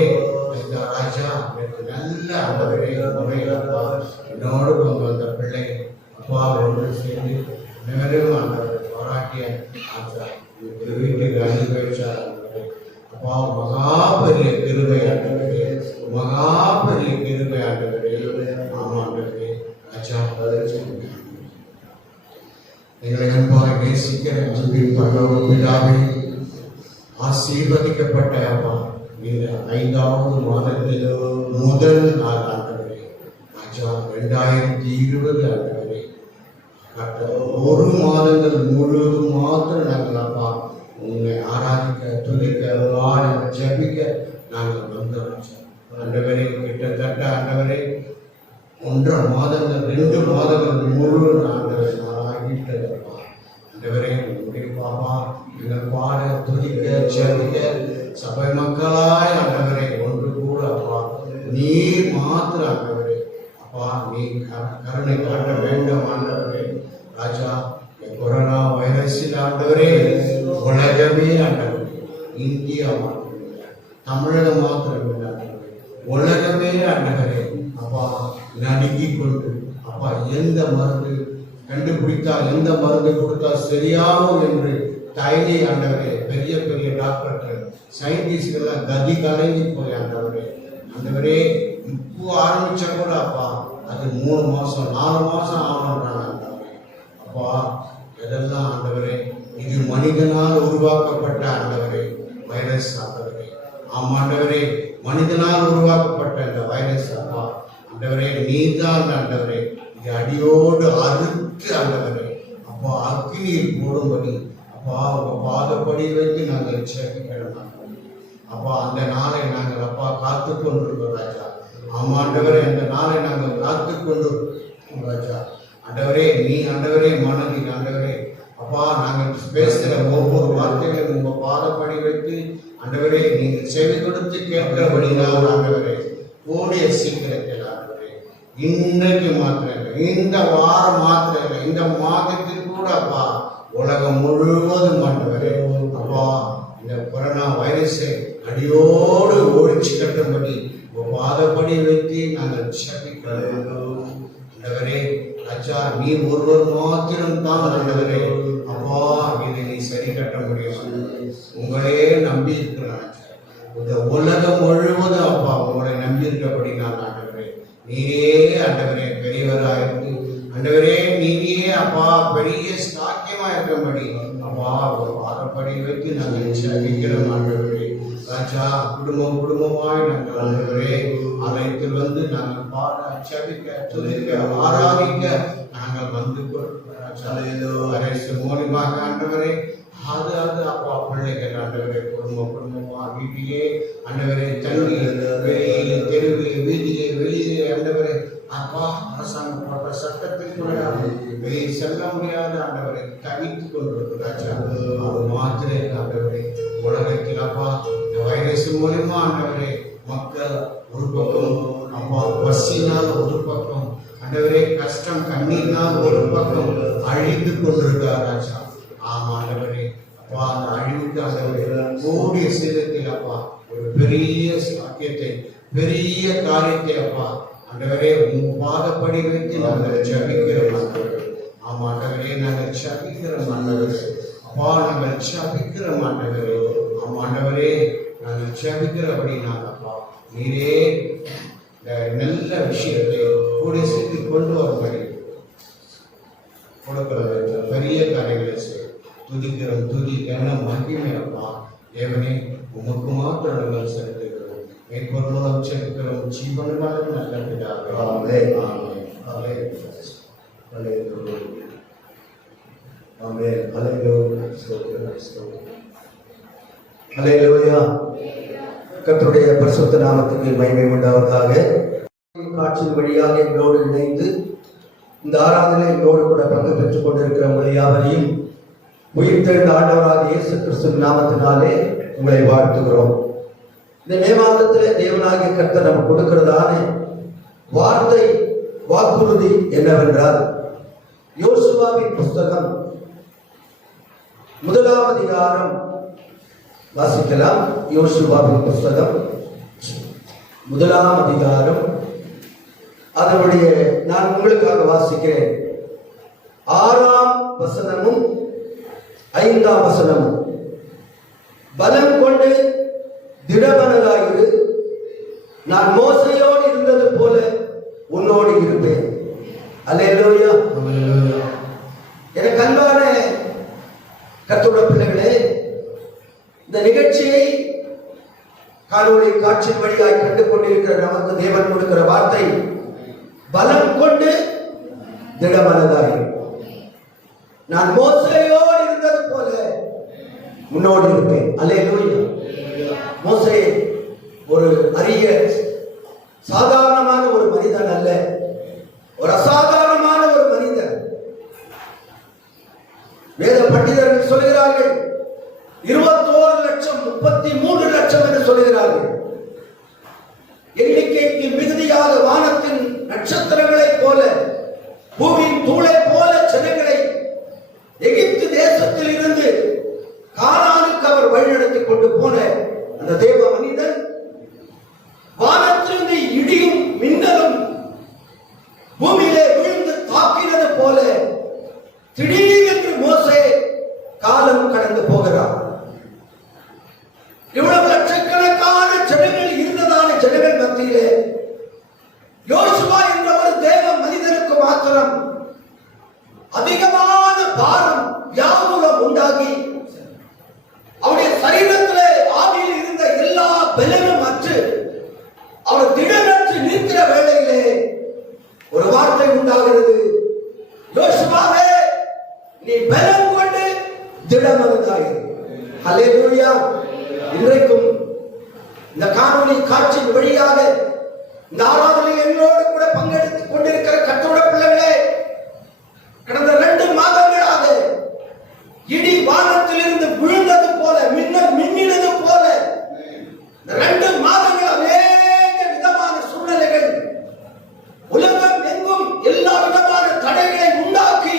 இந்த ராஜா எனக்கு நல்ல ஆண்டவரே முறையில் அப்பா என்னோடு கொண்டு வந்த பிள்ளை அப்பா ஒன்று சேர்ந்து அனைவரும் ஆண்டவரை பாராட்டிய வீட்டுக்கு அனுப்பி வச்சார் அப்பா. மகா பெரிய கிருபை ஆண்டவரே, மகா பெரிய கிருபை ஆண்டவரே. ஆமா ஆண்டவரே ராஜா எங்களை அன்பாக நேசிக்கிற அன்பின் பரலோக பிதாவே, ஆசீர்வதிக்கப்பட்ட அப்பா இந்த 5வது மாதத்தில் முதல் நாள் ஆண்டவரே ராஜா 2020 ஆண்டவரே ஒரு மாதங்கள் முழுவதும் மாத்திரம் நாங்கள் அப்பா உங்களை ஆராதிக்க துதிக்க வாழ ஜபிக்க நாங்கள் வந்தோம் ஆண்டவரே. கிட்டத்தட்ட ஆண்டவரே 1.5 மாதங்கள் 2 மாதங்கள் முழு கண்ணை காட்ட வேண்டும் ஆண்டவரே. ராஜா, கொரோனா வைரஸில் ஆண்டவரே உலகமே ஆண்டவரே, இந்தியா மாத்திரமில்லை, தமிழகம் மாத்திரமில்லை ஆண்டவரே, உலகமே ஆண்டவரே அப்பா நடுங்கிக் கொண்டு அப்பா எந்த மருந்து கண்டுபிடித்தால் எந்த மருந்து கொடுத்தால் சரியாகும் என்று தயங்கி ஆண்டவரே பெரிய பெரிய டாக்டர்கள் சயின்டிஸ்ட்கெல்லாம் கதி கலங்கி போய் ஆண்டவரே இப்போ ஆரம்பிச்சா கூட அப்பா அது 3 மாசம் 4 மாசம் ஆகணுன்றாங்க அப்பா. இதெல்லாம் ஆண்டவரே இது மனிதனால் உருவாக்கப்பட்ட ஆண்டவரே வைரஸ் ஆண்டவரே. ஆமாண்டவரே, மனிதனால் உருவாக்கப்பட்ட இந்த வைரஸ் அப்பா ஆண்டவரே நீதான் ஆண்டவரே இது அடியோடு அறுத்து ஆண்டவரே அப்பா அக்னியில் போடும்படி அப்பா உங்க பாதப்படி வைத்து நாங்கள் சேர்க்கிறோம் அப்பா. அந்த நாளை நாங்கள் அப்பா காத்து கொண்டிருக்கிறோம் ராஜா. ஆமாண்டவரே, அந்த நாளை நாங்கள் காத்து கொண்டிருக்கிறோம் ராஜா. ஆண்டவரே நீ ஆண்டவரே மனதில் ஆண்டவரே அப்பா நாங்கள் பேசுகிற ஒவ்வொரு வார்த்தைகளையும் உங்க பாதப்படி வைத்து ஆண்டவரே நீங்கள் செவி கொடுத்து கேட்கிறபடினால் ஆண்டவரே கூடிய சீக்கிரத்தில் ஆண்டவரே இன்றைக்கு மாத்திரம் இல்லை, இந்த வாரம் மாத்திரம் இல்லை, இந்த மாதத்தில் கூட அப்பா உலகம் முழுவதும் ஆண்டவரே அப்பா இந்த கொரோனா வைரஸை அடியோடு ஒழிச்சு கட்டும்படி பாதப்படி வைத்து நாங்கள் சபிக்கிறோம் ஆண்டவரே. ராஜா நீ ஒருவர் மாத்திரம் தான் ஆண்டவரே அப்பா இதை நீ சரி கட்ட முடியும். உங்களே நம்பி இருக்கிறான் இந்த உலகம் முழுவதும் அப்பா உங்களை நம்பி இருக்கிறபடி நான் ஆண்டவரே நீரே ஆண்டவரே பெரியவராயிருந்து ஆண்டவரே நீரே அப்பா பெரிய சாக்கியமா இருக்கும்படி அப்பா ஒரு பாதப்படி வைத்து நாங்கள் சபிக்கிறோம் ஆண்டவரே. ராஜா குடும்பமாய் நாங்கள் ஆண்டவரே ஆலயத்தில் வந்து நாங்கள் பாட சபிக்க துதிக்க ஆராதிக்க நாங்கள் வந்து மூலியமாக ஆண்டவரே அது அப்பா பிள்ளைகள் ஆண்டவரே குடும்பமா வீட்டிலே ஆண்டவரே தங்கி வெளியிலே தெருவில் வீதியிலே வெளியிலே ஆண்டவரே அப்பா அரசாங்கம் போட்ட சட்டத்தில் கூட வெளியே செல்ல முடியாத ஆண்டவரை தவித்துக் கொண்டிருக்கிறாச்சா. அது மாத்திரை ஆண்டவரே உலகத்தில் அப்பா இந்த வைரஸ் மூலியமா ஆண்டவரே மக்கள் ஒரு பக்கம் அப்பா பசினால் ஒரு பக்கம் ஆண்டவரே கஷ்டம் கண்ணீர்னால் ஒரு பக்கம் அழிந்து கொண்டிருக்கிறார் ராஜா. ஆமா ஆண்டவரே அப்பா அந்த அழிவுக்கு ஆண்டவரே கூடிய சீதத்தில் அப்பா ஒரு பெரிய சாக்கியத்தை பெரிய காரியத்தை அப்பா ஆண்டவரே உங்க பாதப்படி வைத்து நாங்கள் ஜபிக்கிறோம் ஆண்டவரே. ஆமா ஆண்டவரே நாங்கள் ஜபிக்கிறோம் ஆண்டவரே அப்பா நாங்கள் ஜபிக்கிறோம் ஆண்டவரே. ஆமா ஆண்டவரே நாங்கள் ஜபிக்கிறபடி நாங்கள் அப்பா நீரே நல்ல விஷயத்தை கூட சேர்த்து கொண்டு வரும்படி கொடுக்கிறது பெரிய காரியங்களை செய்ய துதிக்கிறோம். துதி என்ன மகிமை அப்பா தேவனே உமக்கு மாத்திரம் நாங்கள் செலுத்துகிறோம். மேற்கொள்ளும் செலுத்துகிறோம் ஜீவனாக நல்ல பிதாவே. ஆமென் ஆமென் ஆமென் ஆமென் ஹல்லேலூயா ஸ்தோத்திரம் ஹல்லேலூயா. கர்த்தருடைய பரிசுத்த நாமத்துக்கு மகிமை உண்டாவதாக. காட்சியின் வழியாக எங்களோடு இணைந்து இந்த ஆராதனை எங்களோடு கூட பங்கு பெற்றுக் கொண்டிருக்கிற உங்களை யாவரையும் உயிர்த்தெழுந்த ஆண்டவராக இயேசு கிறிஸ்துவின் நாமத்தினாலே உங்களை வாழ்த்துகிறோம். இந்த மே மாதத்திலே தேவனாகிய கர்த்தர் நமக்கு கொடுக்கிறதான வார்த்தை வாக்குறுதி என்னவென்றால் யோசுவாவின் புஸ்தகம் 1ஆம் அதிகாரம் வாசிக்கலாம். யோசுவாவின் புஸ்தகம் 1ஆம் அதிகாரம் அதனுடைய நான் உங்களுக்காக வாசிக்கிறேன் 6ஆம் வசனமும் 5ஆம் வசனமும். பலம் கொண்டு திடமனதாயிரு, நான் மோசையோடு இருந்தது போல உன்னோடு இருப்பேன். அல்லேலூயா. எனக்கு அன்பான கர்த்தருடைய பிள்ளைகளே, இந்த நிகழ்ச்சியை காணொளி காட்சியின் வழியாய் கண்டு கொண்டிருக்கிற நமக்கு தேவன் கொடுக்கிற வார்த்தை பலம் கொண்டு திடமனதாயிரு, நான் மோசையோடு இருந்தது போல உன்னோடு இருப்பேன். அல்லேலூயா. மோசே ஒரு அரிய சாதாரணமான ஒரு மனிதன் அல்ல, ஒரு அசாதாரணமான ஒரு மனிதன். வேத பண்டிதர்கள் சொல்கிறார்கள் 21 லட்சம் 33 லட்சம் என்று சொல்கிறார்கள். எண்ணிக்கைக்கு மிகுதியாக வானத்தின் நட்சத்திரங்களைப் போல பூமியின் தூளை போல ஜனங்களை எகிப்து தேசத்தில் இருந்து கானானுக்கு அவர் வழிநடத்தி கொண்டு போன அந்த தேவ மனிதன் வானத்திலிருந்து இடியும் மின்னலும் பூமியிலே விழுந்து தாக்கினது போல திடீரென்று மோசே காலம் கடந்து போகிறார். இவ்வளவு லட்சக்கணக்கான ஜனங்கள் இருந்ததான ஜனங்கள் மத்தியிலே யோசுவா என்ற ஒரு தேவ மனிதனுக்கு மாத்திரம் அதிகமான பாரம் வியாகுலம் உண்டாகி அவருடைய சரீரத்திலே ஆவியில் இருந்த எல்லா பலனும் அற்று அவர் திடனற்று நிற்கிற வேளையிலே ஒரு வார்த்தை உண்டாகிறது. யோசுவாவே, நீ பலம் கொண்டு திடமனதாயிரு. ஹல்லேலூயா. இன்றைக்கும் இந்த காணொளி காட்சியின் வழியாக இந்த ஆராதனை என்னோடு கூட பங்கெடுத்துக் கொண்டிருக்கிற கர்த்தருடைய பிள்ளைகளே, கடந்த 2 மாதங்களாக இடி வானத்திலிருந்து விழுந்தது போல, மின்னல் மின்னினது போல 2 மாதங்கள் அநேக விதமான சூழ்நிலைகள் உலகம் எங்கும் எல்லா விதமான தடைகளை உண்டாக்கி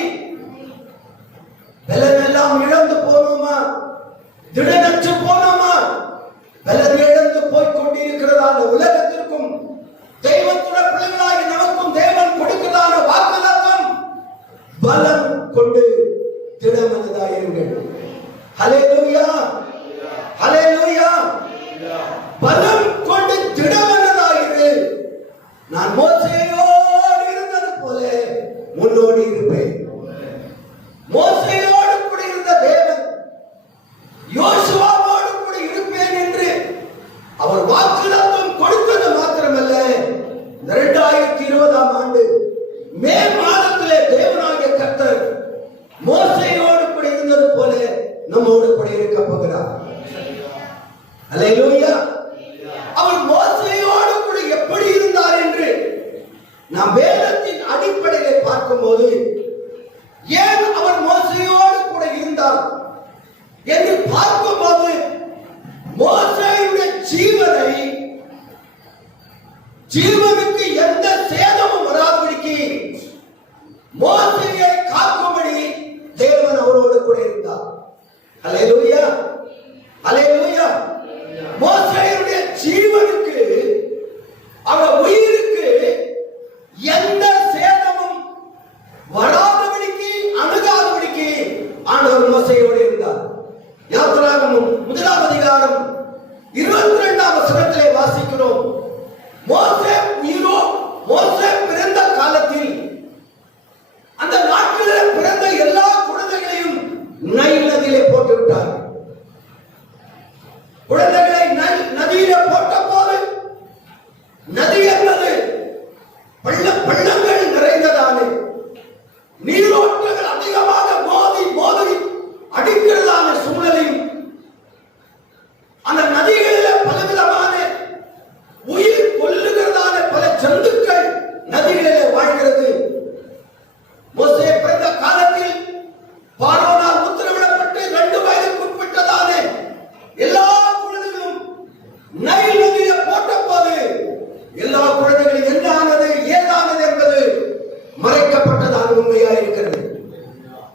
பலனெல்லாம் இழந்து போனோமா, திடனற்று போனோமா, பலன் இழந்து போய் கொண்டிருக்கிறதான உலகத்திற்கும் தெய்வத்துடைய பிள்ளைகளாகி நமக்கும் தேவன் கொடுக்கிறதான வாக்குத்தத்தம், பலம் கொண்டு திடமனதாயிருங்கள். ஹல்லேலூயா, ஹல்லேலூயா. பலம் கொண்டு திடமனதாயிரு. நான் மோசேயோடு இருந்தது போல முன்னோடி இருப்பேன். மோசேயோடு கூட இருந்த தேவன் யோசுவாவோடு கூட இருப்பேன் என்று அவர் வாக்குத்தத்தம் கொடுத்தது மாத்திரமல்ல, 2020ஆம் ஆண்டு மே மாதத்திலே தேவனாகிய கர்த்தர் மோசேயோடு கூட இருந்தது போல நம்மோடு கூட இருக்க போகிறார். அல்லேலூயா. அவர் மோசேயோடு கூட எப்படி இருந்தார் என்று நாம் வேதத்தின் அடிப்படையை பார்க்கும்போது, ஏன் அவர் மோசேயோடு கூட இருந்தார் என்று பார்க்கும்போது, மோசேயுடைய ஜீவனுக்கு எந்த சேதமும் வராதபடிக்கு மோசேயை காக்கும்படி தேவன் அவரோடு கூட இருந்தார். அல்லேலூயா, அல்லேலூயா. மோசேயுடைய ஜீவனுக்கு, அவர் உயிருக்கு எந்த சேதமும் வராதபடிக்கு, அணுகாதபடிக்கு ஆண்டவர் மோசேயோடு இருந்தார். யாத்திராகமம் 1ஆம் அதிகாரம் 22ஆம் வசனத்திலே வாசிக்கிறோம். மோசே பிறந்த காலத்தில் அந்த நாட்களில் பிறந்த எல்லா குழந்தைகளையும் நைல் நதியிலே போட்டு விட்டார். குழந்தைகளை நதியிலே போட்ட போது, நதி என்பது பள்ளங்கள் நிறைந்ததான நீரோட்டங்கள் அதிகமாக மோதி அடிக்கிறதான சூழ்நிலையும், அந்த நதிகளில் பலவிதமான உயிர் கொல்லுகிறதான பல ஜந்துக்கள் நதிகளிலே வாழ்கிறது. மோசே பிறந்த காலத்தில் பார்வோனால் உத்தரவிடப்பட்டு 2 வயதுக்குட்பட்டதான எல்லா குழந்தைகளும் நைல் நதியிலே போட்ட போது எல்லா குழந்தைகளும் என்ன ஆனது, ஏதானது என்பது மறைக்கப்பட்டதான உண்மையாக இருக்கிறது.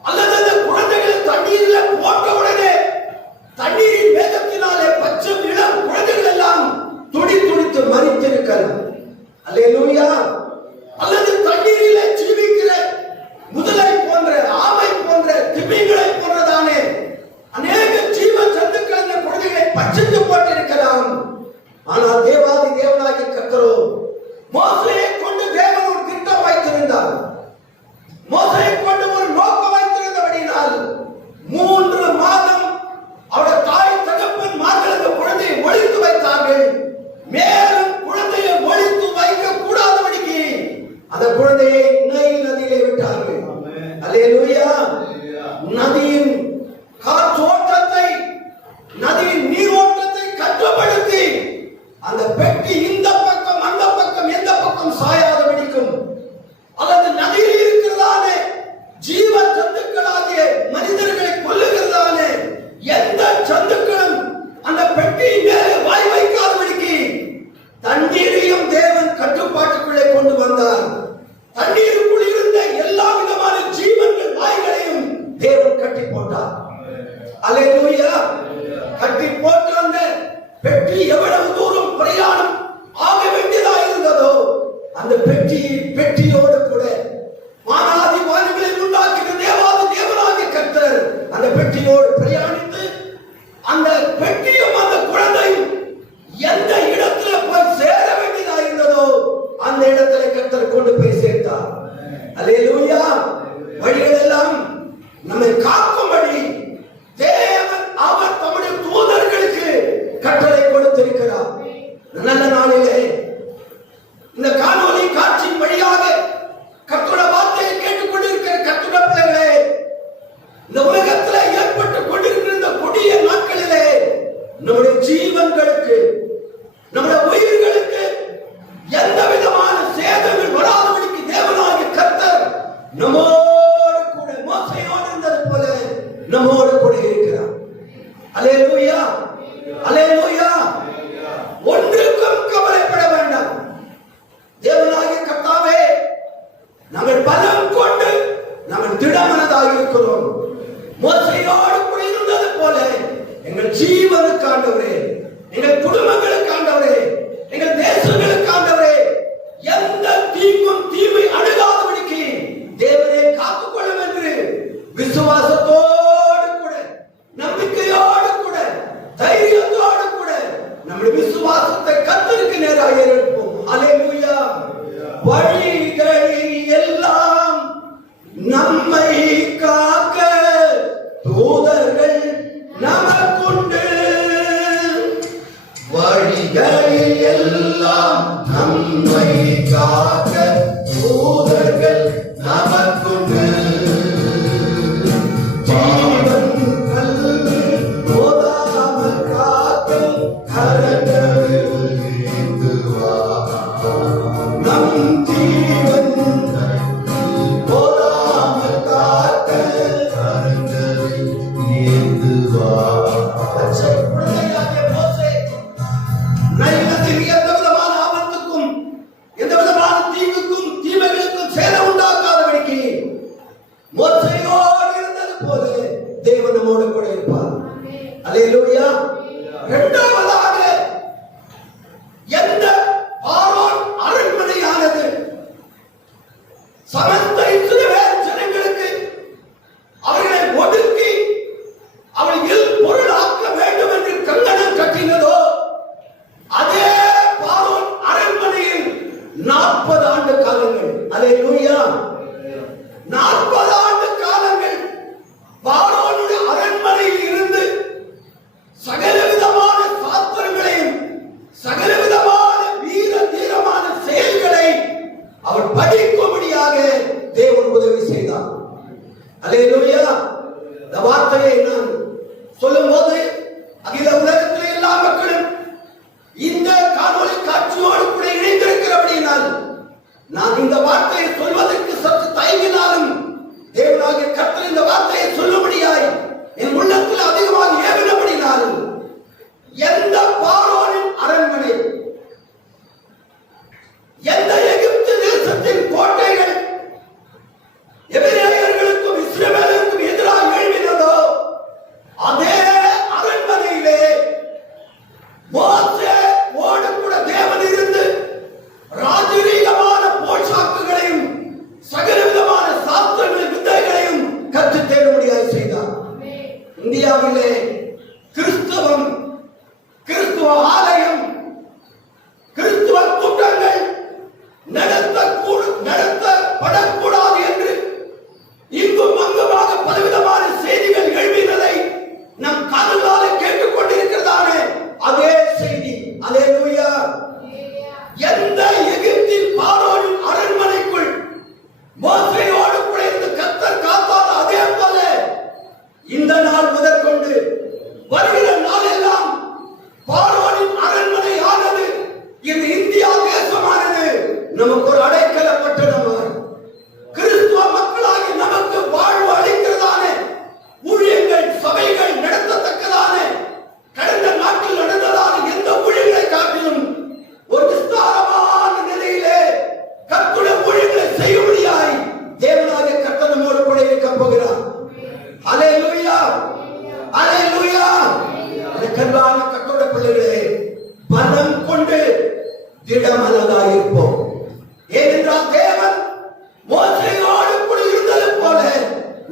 அல்லது அந்த குழந்தைகள் தண்ணீரில் போட்ட உடனே தண்ணீரின் வேகத்தினாலே பச்சை இளம் குழந்தைகள் எல்லாம் துடித்து மரித்திருக்கிறது. அல்லேலூயா. அல்லது தண்ணீரிலே ஜீவிக்கிற முதலை போன்ற, ஆமை போன்ற, திமிங்களை போன்றதானே அநேக ஜீவ ஜந்துக்கள் அந்த குழந்தைகளை பச்சித்து போட்டிருக்கலாம். ஆனால் தேவாதி தேவனாகிய கர்த்தரோ மோசேயை கொண்டு தேவன் ஒரு திட்டம் வைத்திருந்தார். மோசேயை கொண்டு ஒரு நோக்கம் வைத்திருந்தபடியினால் 3 மாதம் அவருடைய தாய் தகப்பன் மார்கள் அந்த குழந்தையை ஒழித்து வைத்தார்கள். மேலும் குழந்தையை ஒழித்து வைக்க கூடாதபடிக்கு அந்த குழந்தையை நைல் நதியிலே விட்டார்கள். அல்லேலூயா. நதியின் காற்றோட்டத்தை, நதியின் நீரோட்டத்தை கட்டுப்படுத்தி அந்த பெட்டி இந்த பக்கம் அந்த பக்கம் எந்த பக்கம் சாயாதபடிக்கும், அல்லது நதியில் இருக்கிறதான ஜீவ ஜந்துக்களாகிய மனிதர்களை கொல்லுகிறதான எந்த ஜந்துக்களும் அந்த பெட்டியின் மேலே வாய் வைக்காதபடிக்கு தண்ணீரையும் தேவன் கட்டுப்பாட்டுக்குள்ளே கொண்டு வந்தார். தண்ணீருக்குள் இருந்த எல்லா நம்மை காக்கும்படி தேவன் அவர் தம்முடைய தூதர்களுக்கு கட்டளை கொடுத்திருக்கிறார். நல்ல நாளிலே இந்த காணொளி காட்சியின் வழியாக கர்த்தருடைய வார்த்தையை கேட்டுக் கொண்டிருக்கிற கர்த்தருடைய பிள்ளைகளே, இந்த உலகத்திலே ஏற்பட்டுக் கொண்டிருக்கிற இந்த கொடிய நாட்களிலே நம்முடைய ஜீவன்களுக்கு, நம்முடைய உயிர்களுக்கு எந்த விதமான சேதங்கள் வராதபடிக்கு தேவனாகிய கர்த்தர் நம்மோடு கூட, மோசேயோடு இருந்தது போல நம்மோடு கூட இருக்கிறார். அல்லேலூயா, அல்லேலூயா. ஒன்றுக்கும் கவலைப்பட வேண்டாம். தேவனாகிய கர்த்தாவே, நாங்கள் பலம் கொண்டு நாங்கள் திடமனதாக இருக்கிறோம். மோசேயோடு கூட இருந்தது போல எங்கள் ஜீவனுக்கு ஆண்டவரே, எங்கள் குடும்பங்களுக்கு ஆண்டவரே, எங்கள் தேசங்களுக்கு ஆண்டவரே, எந்த தீங்கும் தீமை அணுகாதபடிக்கு தேவனே காத்துக்கொள்ளும் என்று விசுவாசத்தோடு கூட, நம்பிக்கையோடு கூட, தைரியத்தோடு கூட நம்முடைய விசுவாசத்தை கர்த்தருக்கு நேராக எடுப்போம். அல்லேலூயா. வழிகளில் எல்லாம் நம்மை காக்க தூதர்கள் நமக்குண்டு. வழிகளில் எல்லாம் நம்மை காக்க தூதர்கள் நமக்குண்டு. ஜீவன் கல்வி போதாமல் காக்க கரங்கள் ஏந்துவார். நம் ஜீவன் போதாமல் காக்க கரங்கள் ஏந்துவார். நைலத்தில் எந்த விதமான ஆபத்துக்கும், எந்த விதமான தீங்குக்கும், தீமைகளுக்கும் சேதம் உண்டாக்காதபடிக்கு மோசேயோடு இருந்தது போல தேவன் நம்மோடு கூட இருப்பார். அல்லேலூயா. இரண்டாவதாக, எந்த பார்வோன் அரண்மனையானது சமஸ்த இஸ்ரவேல் ஜனங்களுக்கு அவர்களை ஒடுக்கி அவர்கள் பொருளாக்க வேண்டும் என்று கங்கணம் கட்டினதோ, அதே பார்வோன் அரண்மனையில் 40 ஆண்டு காலங்கள், அல்லேலூயா, 40 ஆண்டு காலங்கள் பார்வோனுடைய அரண்மனையில் இருந்து சகலவிதமான சாஸ்திரங்களையும் சகலவிதமான வீர தீரமான செயல்களை அவர் படிக்கும்படியாக தேவன் உதவி செய்தார். அல்லேலூயா. இந்த வார்த்தையை நான் சொல்லும்போது அகில உலகத்தில் எல்லா மக்களும் இந்த காணொளி காட்சியோடு கூட இணைந்திருக்கிறபடியினால் நான் இந்த வார்த்தையை சொல்வதற்கு சற்று தயங்கினாலும் தேவனாகிய கர்த்தர் இந்த வார்த்தையை சொல்லும்படியாய் என் உள்ளத்தில் அதிகமாக ஏவினபடினாலும், எந்த பார்வோனின் அரண்மனை, எந்த எகிப்து தேசத்தின் கோட்டைகள் எபிரேயர்களுக்கும் இஸ்ரவேலருக்கும் எதிராக எழுப்பினதோ, அதே அரண்மனையிலே மோசேயோடு கூட தேவன் இருந்து ராஜரீகமான போஷாக்குகளையும் சகலவிதமான சாஸ்திரங்கள் வித்தைகளையும் கற்றுத் தேடும்படியாக செய்தார். இந்தியாவிலே கிறிஸ்தவம், கிறிஸ்துவ ஆலயம், கிறிஸ்துவ கூட்டங்கள் நடத்தப்படக்கூடாது என்று இங்கும் அங்குமாக பலவிதமான செய்திகள் எழுப்பினதை நம் காதுகளால கேட்டுக் கொண்டிருக்கிறதானே அதே செய்தி. அல்லேலூயா. எந்த எகிப்தில் பார்வோனின் அரண்மனைக்குள் மோசேயோடு கூட இருந்து கர்த்தர் காத்தார், அதே போல இந்த நாள் முதற்கொண்டு வருகிற நாளெல்லாம் பார்வோனின் அரண்மனை ஆனது, இந்த இந்தியா தேசமானது நமக்கு ஒரு அடைக்கல பட்டணமாய், கிறிஸ்துவ மக்களாகி நமக்கு வாழ்வு அளிக்கிறதான ஊழியங்கள், சபைகள் நடத்தத்தக்கதான கடந்த நாட்டில் நடந்ததான எந்த ஊழியர்களை காட்டிலும் ஒரு விஸ்தாரமான நிலையிலே கர்த்தருடைய ஊழியர்களை செய்யும்படியாய் தேவனாகிய கர்த்தர் நம்மோடு கூட இருக்க போகிறார். அல்லேலூயா, அல்லேலூயா. கர்த்தரான கர்த்தருடைய பிள்ளைகளே, பலம் கொண்டு திடமனதாய் இருப்போம். ஏனென்றால் தேவன் மோசேயோடு கூட இருந்தது போல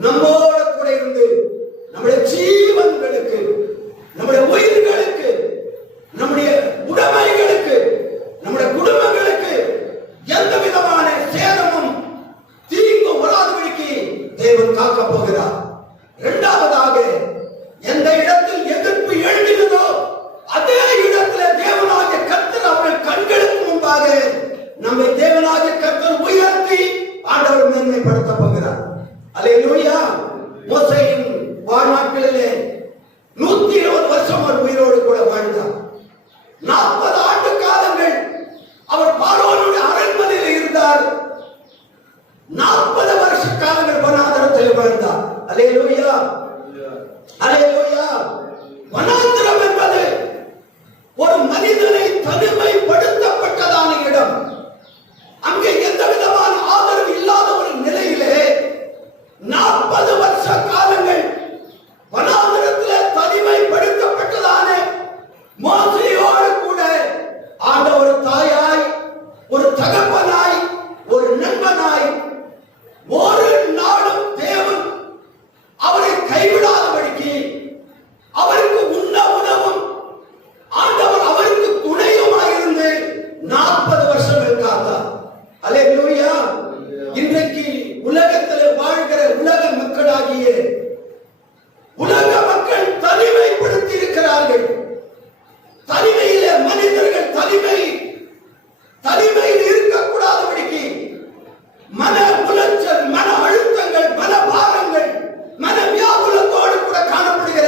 நம்மோடு கூட இருந்து நம்முடைய ஜீவன்களுக்கு, நம்முடைய உயிர்களுக்கு, நம்முடைய உடைமைகளுக்கு, நம்முடைய குடும்பங்களுக்கு எந்த விதமான சேதமும் தீங்கும் வராதபடிக்கு தேவன் காக்க போகிறார். அல்லேலூயா. மோசேயின் வாழ்நாட்களிலே 120 வருஷம் அவர் உயிரோடு கூட வாழ்ந்தார். 40 ஆண்டு காலங்கள் அவர் பார்வோனுடைய அரண்மனையில் இருந்தார். 40 வருஷ காலங்கள் வனாந்தரத்தில் வாழ்ந்தார். அல்லேலூயா, அல்லேலூயா. வனாந்தரம் என்பது ஒரு மனிதனை தனிமைப்படுத்தப்பட்டதான இடம். அங்கே எந்த விதமான ஆதரவு இல்லாத ஒரு நிலையிலே 40 வருஷ காலங்கள் வனாந்தரத்தில் தனிமைப்படுத்தப்பட்டதான மோசேயோடு கூட ஆண்டவர் ஒரு தாயாய், ஒரு தகப்பனாய், ஒரு நண்பனாய், ஒரு நாளும் தேவன் அவரை கைவிடாதபடிக்கு அவருக்கு உண்ண உணவும் ஆண்டவர் அவருக்கு துணையுமாயிருந்து 40 வருஷங்கள் காத்தார். அல்லேலூயா. இன்றைக்கு உலகத்தில் வாழ்கிற உலக மக்களாகிய உலக மக்கள் தனிமைப்படுத்தி இருக்கிறார்கள். தனிமையிலே மனிதர்கள் தனிமையில் இருக்கக்கூடாதபடிக்கு மன உளைச்சல், மன அழுத்தங்கள், மன பாரங்கள், மன வியாகுலத்தோடு கூட காணப்படுகிற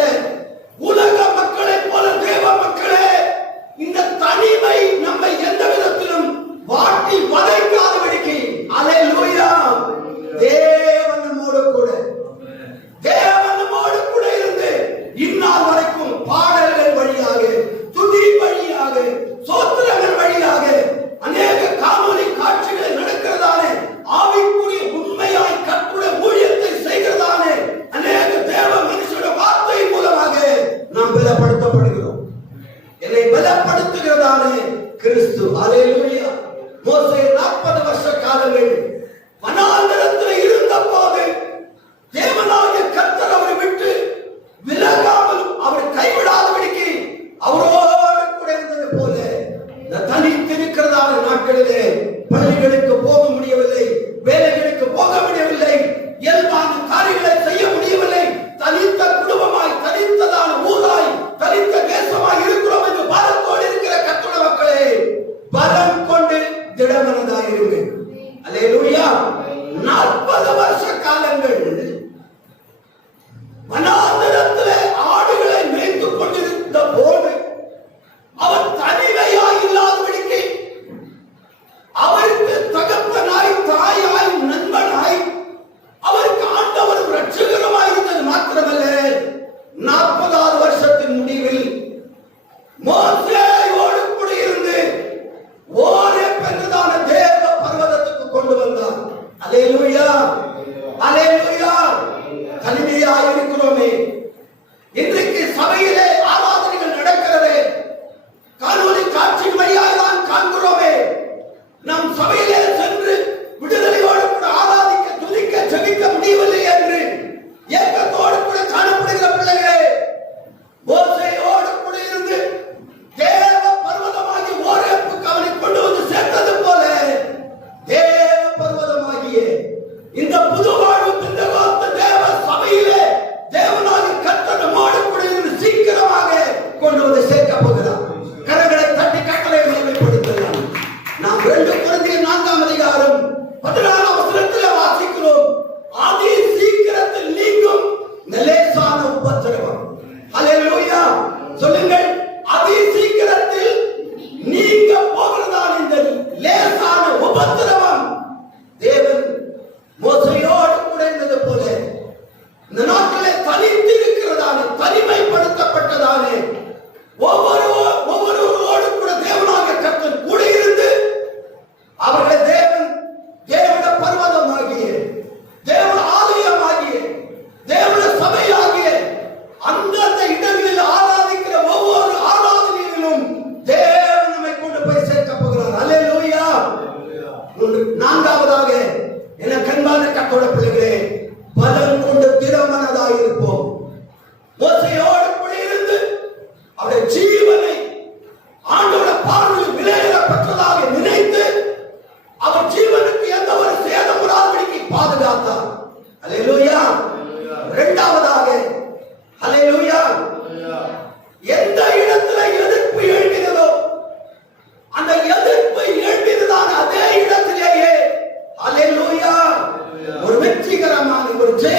உலக மக்களைப் போல தேவ மக்களே, இந்த தனிமை நம்மை எந்த விதத்திலும் வாட்டி வதைக்காதபடிக்கு அல்லேலூயா, தேவன் நம்மோடு கூட, தேவன் நம்மோடு கூட இருந்து இந்நாள் வரைக்கும் பாடல்கள் வழியாக, துதி வழியாக, சோத்திரங்கள் வழியாக அநேக காணொளி காட்சிகளை நடக்கிறதானே, ஆவிக்குரிய உண்மையாய் கற்புடைய ஊழியத்தை செய்கிறதானே அநேக தேவ மனுஷனுடைய வார்த்தை மூலமாக நாம் பலப்படுத்தப்படுகிறோம். என்னை பலப்படுத்துகிறதானே கிறிஸ்து. அல்லேலூயா. மோசே 40 வருஷ காலங்கள் வனாந்தரத்தில் இருந்த போது தேவனாகிய கர்த்தர் அவரை விட்டு விலகாமல் அவர் கைவிடாதபடிக்கு அவரோடு கூட இருந்தது போல தனித்திருக்கிறதான நாட்களிலே பள்ளிகளுக்கு போக முடியவில்லை, வேலைகளுக்கு போக முடியவில்லை, இயல்பான காரியங்களை செய்ய முடியவில்லை. தனித்த குடும்பமாய், தனித்ததான ஊராய், தனித்த தேசமாய் இருக்கிறோம் என்று பலத்தோடு இருக்கிற கர்த்தருடைய மக்களே, பலம் கொண்டு திடமனதாய் இருங்கள். அல்லேலூயா. 40 வருஷ காலங்கள் வனாந்தரத்திலே ஆடுகளை மேய்த்துக் கொண்டிருந்த போது அவர் தனிமையாய் இல்லாதபடிக்கு அவருக்கு தகப்பனாய், தாயாய், நண்பனாய் அவருக்கு ஆண்டவர் ரட்சகருமாய் இருந்தது மாத்திரமல்ல, 40வது வருஷத்தின் முடிவில் மோசேயோடு கூட இருந்து ஓரேப் என்றதான தேவ பர்வதத்துக்கு கொண்டு வந்தார். அல்லேலூயா, அல்லேலூயா. தனிமையாய் இருக்கிறோமே. இன்றைக்கு சபையிலே ஆராதனைகள் நடக்கிறது, காணொளி காட்சி வழியாக நாம் காண்கிறோமே. நம் சபையிலே சென்று விடுதலையோடு கூட ஆராதிக்க, துதிக்க, ஜெபிக்க முடியவில்லை என்று ஏக்கத்தோடு கூட காணப்படுகிற பிள்ளைகளே, மோசேயோடு கூட இருந்து தேவ பர்வதமாகி ஓரேப்புக்கு அவனை கொண்டு வந்து சேர்த்தது போல தேவ பர்வதமாகிய இந்த புது வாழ்வு பெந்தெகோஸ்து தேவ சபையிலே தேவனாகிய கர்த்தர் நம்மோடு கூட இருந்து சீக்கிரமாக கொண்டு வந்து சேர்க்க போகிறார். கரங்களை தட்டி கட்டளை மகிமைப்படுத்தலாம். நாம் 2 கொரிந்தியர் 4ஆம் அதிகாரம் 14ஆம் வசனத்தில் வாசிக்கிறோம். ஆதி சீக்கிரத்தில் நீங்கும் லேசான உபத்திரவம். அல்லேலூயா. சொல்லுங்கள், அதி சீக்கிரத்தில் நீங்க போகிறதான இந்த லேசான உபத்திரவம் தேவன் மோசேயோடு கூட இருந்தது போல இந்த நாட்டிலே தனித்து இருக்கிறதானே, தனிமைப்படுத்தப்பட்டதானே ஒவ்வொருவரோடு கூட தேவனாக கர்த்தர் கூட இருந்து அவர்களை தேவன பர்வதமாகிய, தேவ ஆலயமாகிய, தேவன சபையாகிய அந்தந்த இடங்களில் ஆராதிக்கிற ஒவ்வொரு ஆராதனையிலும் தேவன் நம்மை கொண்டு போய் சேர்க்க போகிறார். அல்லேலூயா. 4ஆவதாக என கண்பான கர்த்தருடைய பிள்ளைகளே, பலம் கொண்டு திடமனதாய் இருப்போம். மோசேயோடு கூட இருந்து அவருடைய ஜீவனை ஆண்டவருடைய பார்வையில் விலையிடப்பட்டதாக நினைத்து அவர் ஜீவனுக்கு எந்த ஒரு சேதம் வராதபடிக்கு பாதுகாத்தார். அல்லேலூயா. 2ஆவதாக அல்லேலூயா, எந்த இடத்துல எதிர்ப்பு எழுப்பினதோ அந்த எதிர்ப்பு எழுப்பினதான அதே இடத்திலேயே அல்லேலூயா ஒரு வெற்றிகரமான ஒரு ஜெய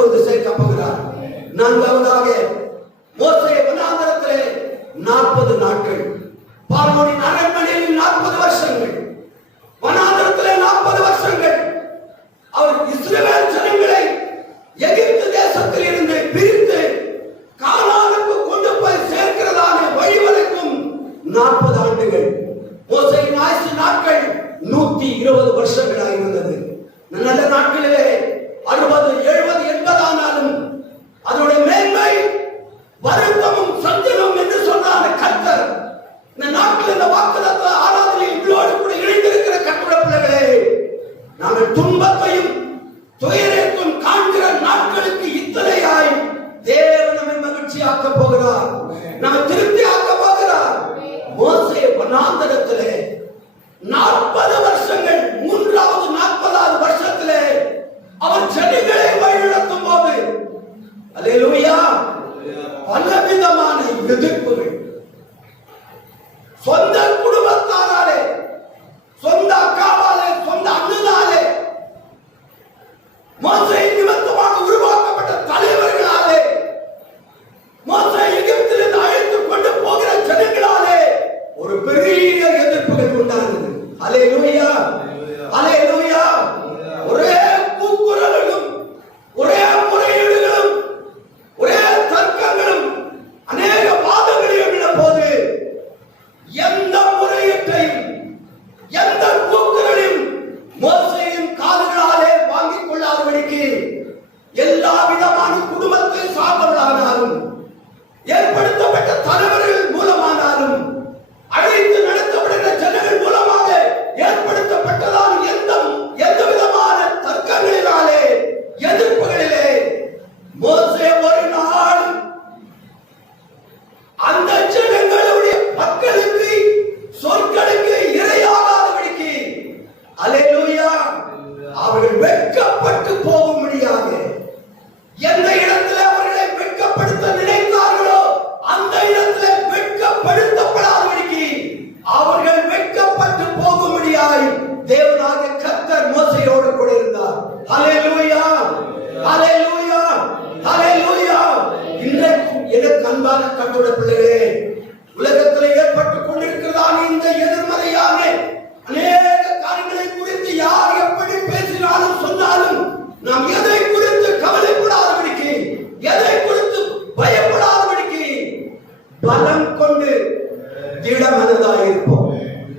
கொண்டு சேர்க்க போகிறார். நான்காவதாக மோசே வனாந்தரத்திலே 40 நாட்கள், பார்வோனின் அரண்மனையில் 40 வருஷங்கள், வனாந்தரத்திலே 40 வருஷங்கள் அவர் இஸ்ரவேல் ஜனங்களை எகிப்து தேசத்தில் இருந்து பிரித்து கானானுக்கு கொண்டு போய் சேர்க்கிறதான வழி வரைக்கும் 40 ஆண்டுகள். மோசேயின் ஆயுசு நாட்கள் 120 வருஷங்களாக இருந்தது. நல்ல நாட்களிலே 60, 70, 80 ஆனாலும் அதனுடைய மேன்மை வருத்தமும் சஞ்சலம் என்று சொன்னார் கர்த்தர். இந்த நாட்கள் இந்த வாக்குத்தத்த ஆராதனையில் உங்களோடு கூட இணைந்திருக்கிற கர்த்தருடைய பிள்ளைகளே, நாங்கள் துன்பத்தையும் துயரத்தையும் காண்கிற நாட்களுக்கு இத்தனையாய் தேவன் நம்மை மகிழ்ச்சியாக்க போகிறார், நம்மை திருப்தி ஆக்க போகிறார். மோசே வனாந்தரத்திலே 40 வருஷங்கள், 3வது 40வது வருஷத்திலே அவர் ஜனங்களை வழிநடத்தும் போது அல்லேலூயா பலவிதமான எதிர்ப்புகள், சொந்த குடும்பத்தாராலே, சொந்த அக்காவாலே, சொந்த அண்ணனாலே, மோசே நிமித்தமாக உருவாக்கப்பட்ட தலைவர்களாலே, மோசே எகிப்திலிருந்து அழைத்துக் கொண்டு போகிற ஜனங்களாலே ஒரு பெரிய எதிர்ப்புகள் உண்டானது. அல்லேலூயா, அல்லேலூயா. ஒரே கூக்குரல்களும், ஒரே முறையீடுகளும், ஒரே தர்க்கங்களும், அநேக வாதங்களையும் விட போது எந்த முறையீட்டையும் எந்த கூக்குரலையும் மோசேயின் காதுகளாலே வாங்கிக் கொள்ளாதபடிக்கு எல்லா விதமான குடும்பத்தை சார்ந்தவர்களானாலும், ஏற்படுத்தப்பட்ட தலைவர்கள் மூலமானாலும், அழைத்து நடத்தப்படுகிற ஜனங்கள் மூலமாக ஏற்படுத்தப்பட்டதால் எந்த விதமான தர்க்கங்களினாலே, எதிர்ப்புகளிலே மோசே ஒரு நாள் அந்த ஜனங்களுடைய மக்களுக்கு, சொற்களுக்கு இரையாகாதபடிக்கு அல்லேலூயா அவர்கள் வெட்கப்பட்டு போகும்படியாக எந்த இடத்துல அவர்களை வெட்கப்படுத்த நினைத்தார்களோ அந்த இடத்துல வெட்கப்படுத்தப்படாதபடிக்கு அவர்கள் வெட்கப்பட்டு போகும்படியாய் தேவனாகிய கர்த்தர் மோசேயோடு கூட இருந்தார். அல்லேலூயா, அல்லேலூயா, அல்லேலூயா. இன்றைக்கும் எனக்கு அன்பான கர்த்தருடைய பிள்ளைகளே, உலகத்தில் ஏற்பட்டுக் கொண்டிருக்கிறதான இந்த எதிர்மறையான அநேக காரியங்களை குறித்து யார் எப்படி பேசினாலும் சொன்னாலும் நாம் எதை குறித்து கவலைப்படாதபடிக்கு, எதை குறித்து பயப்படாதபடிக்கு பலம் கொண்டு திடமனதாக இருப்போம்.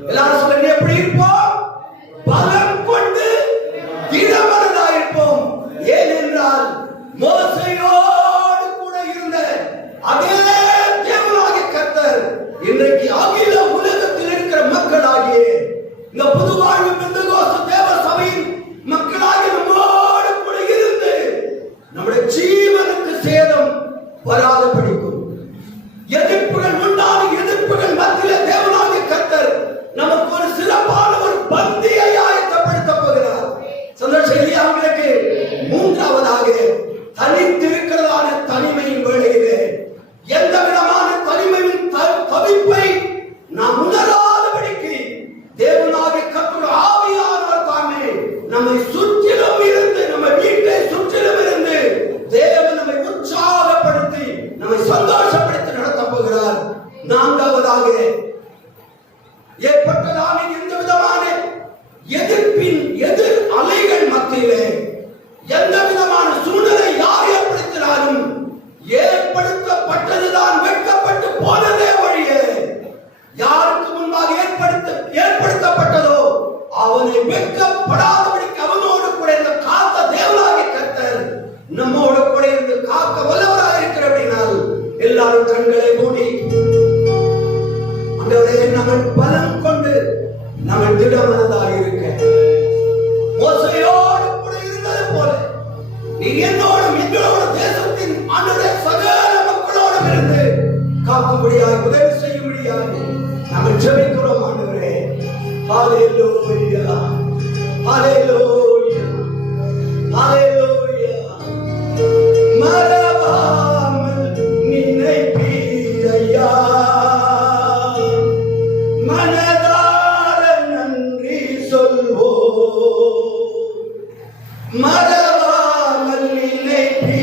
எல்லாரும் சொல்லுங்க, எப்படி இருப்போம்? பலம் கொண்டு திடமனதாக இருப்போம். ஏனென்றால் மோசேயோடு கூட இருந்த அதே தேவனாகிய கர்த்தர் இன்றைக்கு அகில உலகத்தில் இருக்கிற மக்களாகிய இந்த புதுவாழ்வு பெந்தகோஸ்து தேவ சபையின் மக்களாகிய நம்மோடு கூட இருந்து நம்முடைய ஜீவனுக்கு சேதம் வராத படிக்கும். எதிர்ப்புகள் உண்டான எதிர்ப்புகள் மத்தியிலே தேவனாகிய கர்த்தர் நமக்கு ஒரு சிறப்பான ஒரு பந்தியை ஆயத்தப்படுத்த போகிறார். சந்தோஷம் இல்லையா உங்களுக்கு? மூன்றாவதாக தனித்திருக்கிறதான தனிமையின் வேளையிலே எந்த விதமான தனிமையின் தவிப்பை நாம் உணராதபடிக்கு தேவனாகிய கர்த்தர் ஆவியானவர் தாமே நம்மை சுற்றிலும் இருந்து, நம்ம வீட்டை சுற்றிலும் இருந்து தேவன் நம்மை உற்சாகப்படுத்தி நம்மை சந்தோஷப்படுத்தி நடத்த போகிறார். நான்காவதாக ஏற்பட்டதான எந்த விதமான எதிர்ப்பின் எதிர் அலைகள் மத்தியிலே எந்த விதமான சூழ்நிலை யார் ஏற்படுத்தினாலும் ஏற்படுத்தப்பட்டதுதான் வெட்கப்பட்டு போனதே ஒழிய யாருக்கு முன்பாக ஏற்படுத்தப்பட்டதோ அவனை வெட்கப்படாதபடிக்கு அவனோடு கூட இந்த காத்த தேவனாகிய கர்த்தர் நம்மோடு கூட இருந்து காக்க வல்லவராக இருக்கிற அப்படினால் எல்லாரும் கண்களை மூடி ஆண்டவரே நாங்கள் பலம் கொண்டு நாங்கள் திடமனதாக இருக்க மோசேயோடு கூட இருந்தது போல நீர் என்னோடும் எங்களோட தேசத்தின் ஆண்டவரே சகல மக்களோடும் இருந்து காக்கும்படியாக உதவி செய்யும்படியாக நாங்கள் ஜெபிக்கிறோம் ஆண்டவரே. ஹல்லேலூயா, ஹல்லேலூயா, ஹல்லேலூயா. மறவாமல் நினைப்பீரையா, மனதார நன்றி சொல்வோம். மறவாமல் நினைப்பீரையா,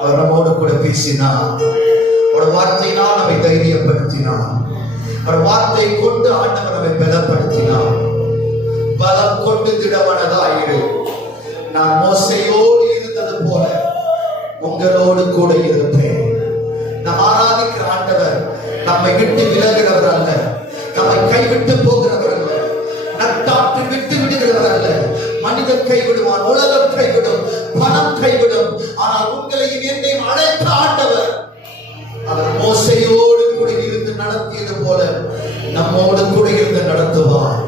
அவர் நம்மோடு கூட பேசினார். ஒரு வார்த்தையினால் நம்மை தைரியப்படுத்தினார். ஒரு வார்த்தை கொண்டு ஆண்டவர் நம்மை பலப்படுத்தினார். பலம் கொண்டு திடமனதாயிரு. நான் மோசையோடு இருந்தது போல உங்களோடு கூட இருப்பேன். நாம் ஆராதிக்கிற ஆண்டவர் நம்மை விட்டு விலகிறவர் அல்ல, நம்மை கைவிட்டு போகிறவர் அல்ல, நட்டாற்று விட்டு விடுகிறவர் அல்ல. மனிதன் கைவிடுவான், உலகம் கைவிடும், பணம் கைவிடும். ஆனால் உங்களையும் என்னையும் அழைத்த ஆண்டவர் அவர் மோசையோடு கூட இருந்து நடத்தியது போல நம்மோடு கூட இருந்து நடத்துவார்.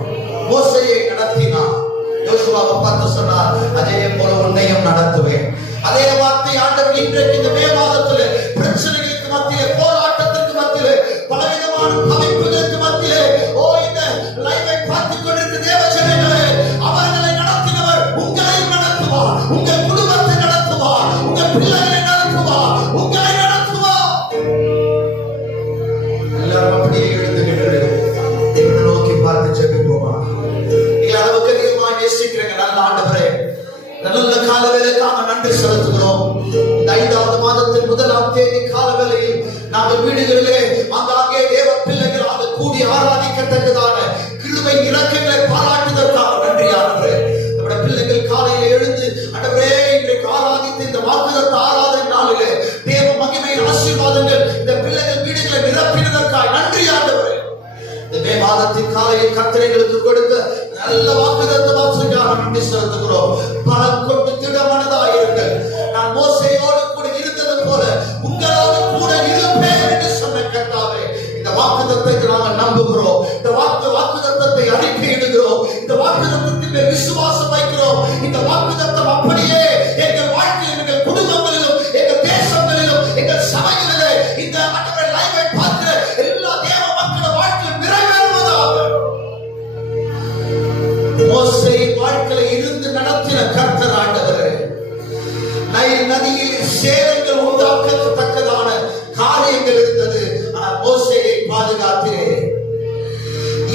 மோசையை நடத்தினார், யோசுவாவை பார்த்து சொன்னார், அதே போல உன்னையும் நடத்துவேன். அதே வார்த்தை ஆண்டவர் இன்றைக்கு இந்த மே மாதத்திலே பிரச்சனைகளுக்கு மத்தியிலே, போராட்டத்திற்கு மத்தியிலே, பலவிதமான அமைப்புகளுக்கு மத்தியிலே, இந்த லைவை பார்த்துக் கொண்டிருக்கிற தேவ ஜனங்களே, அவர்களை நடத்தினவர் உங்களையும் நடத்துவார், உங்கள் குடும்பத்தை நடத்துவார், உங்கள் பிள்ளைகளை நடத்துவார், உங்களை நடத்துவார். எல்லாரும் அப்படியே எழுந்து நின்று தேவனை நோக்கி பார்த்து ஜெபிப்போமா? அளவுக்கு அதிகமாக நேசிக்கிறீங்க நல்ல ஆண்டவரே, நல்ல காலவேளைக்காக நன்றி செலுத்துகிறோம். இந்த 5வது மாதத்தின் 1ஆம் தேதி காலவேளையில் நாங்கள் வீடுகளிலே அங்காங்கே தேவ பிள்ளைகளாக கூடி ஆராதிக்கத்தக்கதான கிருபை இரக்கங்களை பாராட்டுவதற்காக நன்றி ஆண்டவரே. நம்முடைய பிள்ளைகள் காலையில் எழுந்து ஆண்டவரே இன்றைக்கு ஆராதித்து இந்த வாக்குதத்த ஆராதனை நாளிலே தேவ மகிமையின் ஆசீர்வாதங்கள் இந்த பிள்ளைகள் வீடுகளை நிரப்பினதற்காக நன்றி ஆண்டவரே. இந்த மே மாதத்தின் காலையில் கர்த்தரைகளுக்கு கொடுத்த நல்ல வாக்குதத்த வார்த்தைக்காக நன்றி செலுத்துகிறோம். பலம் கொண்டு திடமனதாயிருங்கள். நான் மோசையோடு கூட இருந்தது போல உங்களோடு கூட இருப்பேன் என்று சொன்ன கர்த்தாவே, இந்த வாக்குதத்தை நாங்கள் நம்புகிறோம். இந்த வாக்குதத்தை அறிக்கையிடுகிறோம். இந்த வாக்குதத்தின் மேல் விசுவாசம் வைக்கிறோம். இந்த வாக்குதத்தம் அப்படியே எங்கள் வாழ்க்கையில், எங்கள் குடும்பங்களிலும், எங்கள் தேசங்களிலும், எங்கள் சபைகளிலே இந்த ஆண்டவருடைய லைவை பார்க்கிற எல்லா தேவ மக்கள் வாழ்க்கையில் நிறைவேறுவதாக. மோசே வாழ்க்கையில் இருந்து நடத்தின கர்த்தர் ஆண்டவரே, நைல் நதியில் சேதங்கள் உண்டாக்கத்தக்கதான காரியங்கள் இருந்தது. ஆனால் மோசேயை பாதுகாத்திரே.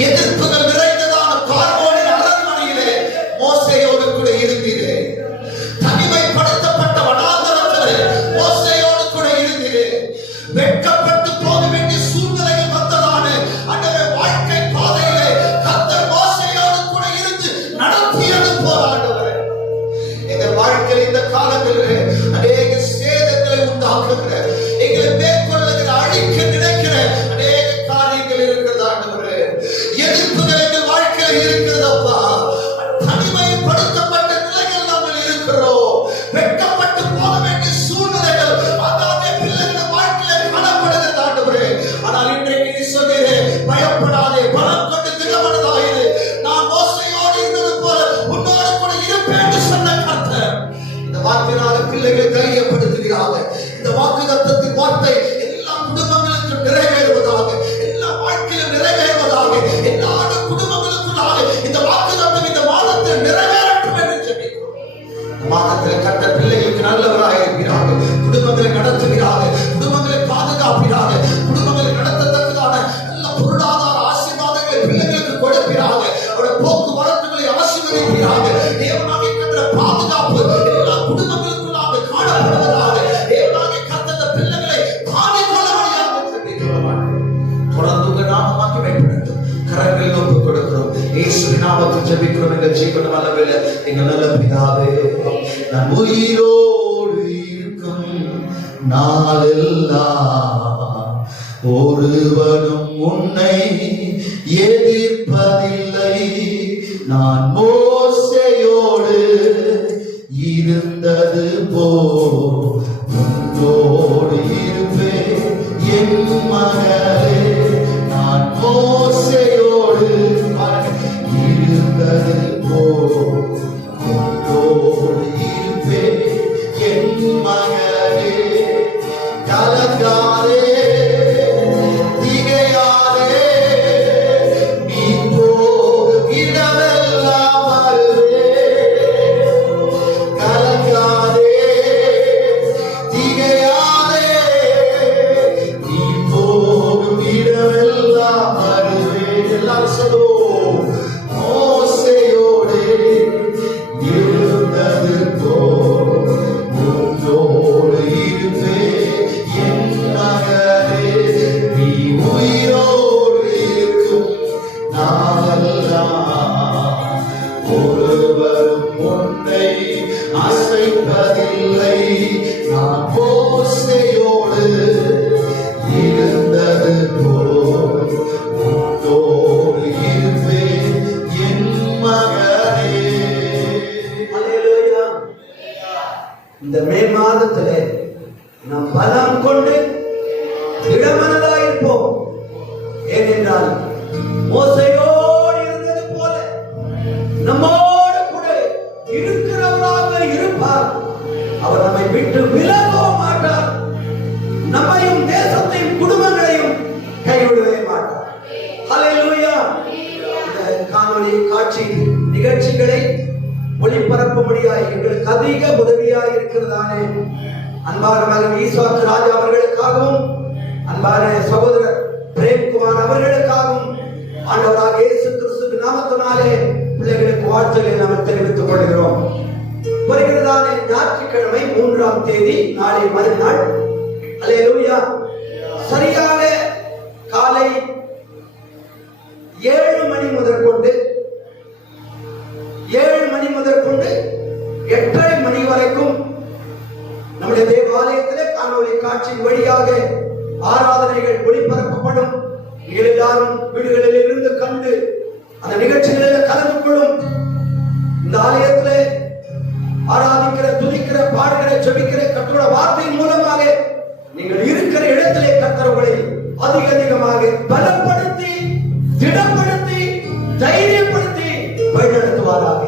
எதிர்ப்புகள் நிறைந்ததான பார்வோனின் அரண்மனையிலே மோசேயோடு கூட இருந்தீரே. தனிமைப்படுத்தப்பட்ட வனாந்தரத்திலே மோசேயோடு கூட இருந்தீரே. வெட்கப்பட்டு போக வேண்டிய சூழ்நிலைகள் வந்ததான ஆண்டவரே வாழ்க்கை பாதையிலே கர்த்தர் மோசேயோடு கூட இருந்து நடத்தியது போல ஆண்டவரே, எங்கள் வாழ்க்கையில் இந்த காலங்களிலே அநேக சேதங்களை உண்டாக்குகிற, எங்களை மேற்கொள்ளுகிற, அழிக்க நினைக்கிற அநேக காரியங்கள் இருக்கிறது ஆண்டவரே. எதிர்ப்புகள் எங்கள் வாழ்க்கையில் இருக்கிறதப்பா. தனிமைப்படுத்தப்பட்ட நிலைகள் நாங்கள் இருக்கிறோம். வெட்கப்பட்டு போக வேண்டிய சூழ்நிலைகள் அதாவது பிள்ளைகள் வாழ்க்கையில் காணப்படுகிறது ஆண்டவரே. ஆனால் இன்றைக்கு நீ சொன்னீரே, பயப்படாதே, பலம் கொண்டு திடமனதாயிரு. நான் மோசையோடு இருந்தது போல உன்னோடு கூட இருப்பேன் என்று சொன்ன கர்த்தர் இந்த வார்த்தையினால பிள்ளைகளை தைரியப்படுத்துகிறாங்க. இந்த வாக்குதத்தத்தின் வார்த்தை எல்லா குடும்பங்களுக்கும் நிறைவேறுவதாக, எல்லா வாழ்க்கையிலும் நிறைவேறுவதாக, எல்லா குடும்பங்களுக்குள்ளாக இந்த வாக்குதத்தம் இந்த மாதத்தில் நிறைவேறட்டும் என்று ஜெபிக்கிறோம். இந்த மாதத்தில் கர்த்தர் பிள்ளைகளுக்கு நல்லவராக இருக்கிறார்கள். குடும்பங்களை நடத்துகிறார்கள், குடும்பங்களை பாதுகாக்கிறார்கள், குடும்பங்களை நடத்தத்தக்கதான நல்ல பொருளாதார ஆசீர்வாதங்களை பிள்ளைகளுக்கு கொடுக்கிறார்கள். அவருடைய போக்குவரத்துகளை ஆசீர்வதிக்கிறார்கள். தேவனாகிய கர்த்தர் பாதுகாப்பு எல்லா குடும்பங்களுக்குள்ளாக காணப்படுவதாக. தேவனாகிய கர்த்தர் பிள்ளைகளை பாதுகாக்க ஜெபிக்கிறோம். தொடர்ந்து உங்க நாமம் மகிமைப்படட்டும். கரங்களில் ஒப்புக் கொடுக்கிறோம். இயேசுவின் நாமத்தில் ஜெபிக்கிறோம். எங்கள் ஜீவன் வல்லமையில எங்கள் நல்ல பிதாவே, நான் உயிரோடு இருக்கும் நாளெல்லாம் ஒருவனும் உன்னை எதிர்ப்பதில்லை. நான் மோசையோடு இந்த மே மாதத்திலே நாம் பலம் கொண்டு திடமனதாயிருப்போம். ஏனென்றால் மோசையோடு இருந்தது போல நம்மோடு கூட இருக்கிறவராக இருப்பார். அவர் நம்மை விட்டு விலகவும் மாட்டார். நம்மையும் தேசத்தையும் குடும்பங்களையும் கைவிடவே மாட்டார். ஹல்லேலூயா. இந்த காணொளி காட்சி நிகழ்ச்சிகளை ஒளிபரப்பும்படியாய் எங்களுக்கு அதிக உதவியாய் இருக்கிறதானே அன்பான மகன் ஈஸ்வாக்கு ராஜா அவர்களுக்காகவும் அன்பான சகோதரர் பிரேம்குமார் அவர்களுக்காகவும் ஆண்டவராக இயேசு கிறிஸ்து நாமத்தினாலே பிள்ளைகளுக்கு வாழ்த்துக்களை நாம் தெரிவித்துக் கொள்கிறோம். வருகிறதான ஞாயிற்றுக்கிழமை 3ஆம் தேதி நாளை மறுநாள் அல்லேலூயா சரியாக காலை 7 மணி முதற்கொண்டு 8:30 மணி வரைக்கும் நம்முடைய தேவாலயத்திலே காணொளி காட்சியின் வழியாக ஆராதனைகள் ஒளிபரப்பப்படும். எல்லாரும் வீடுகளில் இருந்து கண்டு அந்த நிகழ்ச்சிகளில் கலந்து கொள்ளும். இந்த ஆலயத்திலே ஆராதிக்கிற, துதிக்கிற, பாடுகிற, ஜெபிக்கிற கர்த்தருடைய வார்த்தையின் மூலமாக நீங்கள் இருக்கிற இடத்திலே கர்த்தர் உங்களை அதிகமாக பலப்படுத்தி, திடப்படுத்தி, தைரியப்படுத்தி வழிநடத்துவாராக.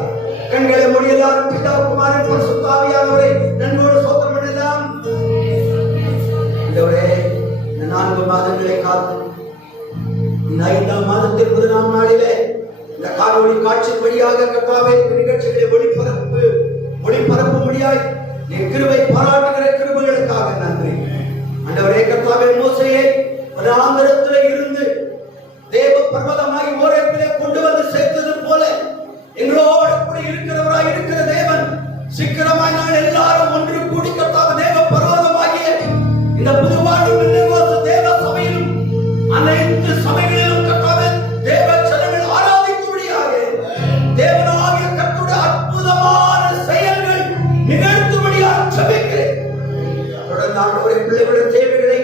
கண்களை மூடி எல்லாரும் பிதா குமாரன் பரிசுத்த ஆவியானவரை நன்றியோடு ஸ்தோத்திரம் பண்ணலாம். ஆண்டவரே, இந்த 4 மாதங்களை காத்து இந்த 5ஆம் மாதத்தின் 1ஆம் நாளிலே இந்த காணொளி காட்சி வழியாக கர்த்தாவே நிகழ்ச்சிகளை ஒளிபரப்பும்படியாய் நீ கிருபை பாராட்டுகிற கிருபைகளுக்காக நன்றி. ஆண்டவரே கர்த்தாவே, மோசேயை வனாந்தரத்திலே இருந்து தேவ பர்வதமாய் ஓரேபிலே கொண்டு வந்து சேர்த்தது போல எங்களோடு கூட இருக்கிறவராய் இருக்கிற தேவன் சீக்கிரமாய் நான் எல்லாரும் ஒன்று கூடி கர்த்தாவே தேவ பர்வதமாகிய இந்த புதுவாழ்வு தேவ சபையிலும் அனைத்து சபைகளிலும் கர்த்தாவே தேவ ஜனங்கள் ஆராதிக்கும்படியாக தேவனாகிய கர்த்தருடைய அற்புதமான செயல்கள் நிகழ்த்தும்படியாக ஜெபிக்கிறேன். தொடர்ந்து ஆண்டவரே பிள்ளைகளுடைய தேவைகளை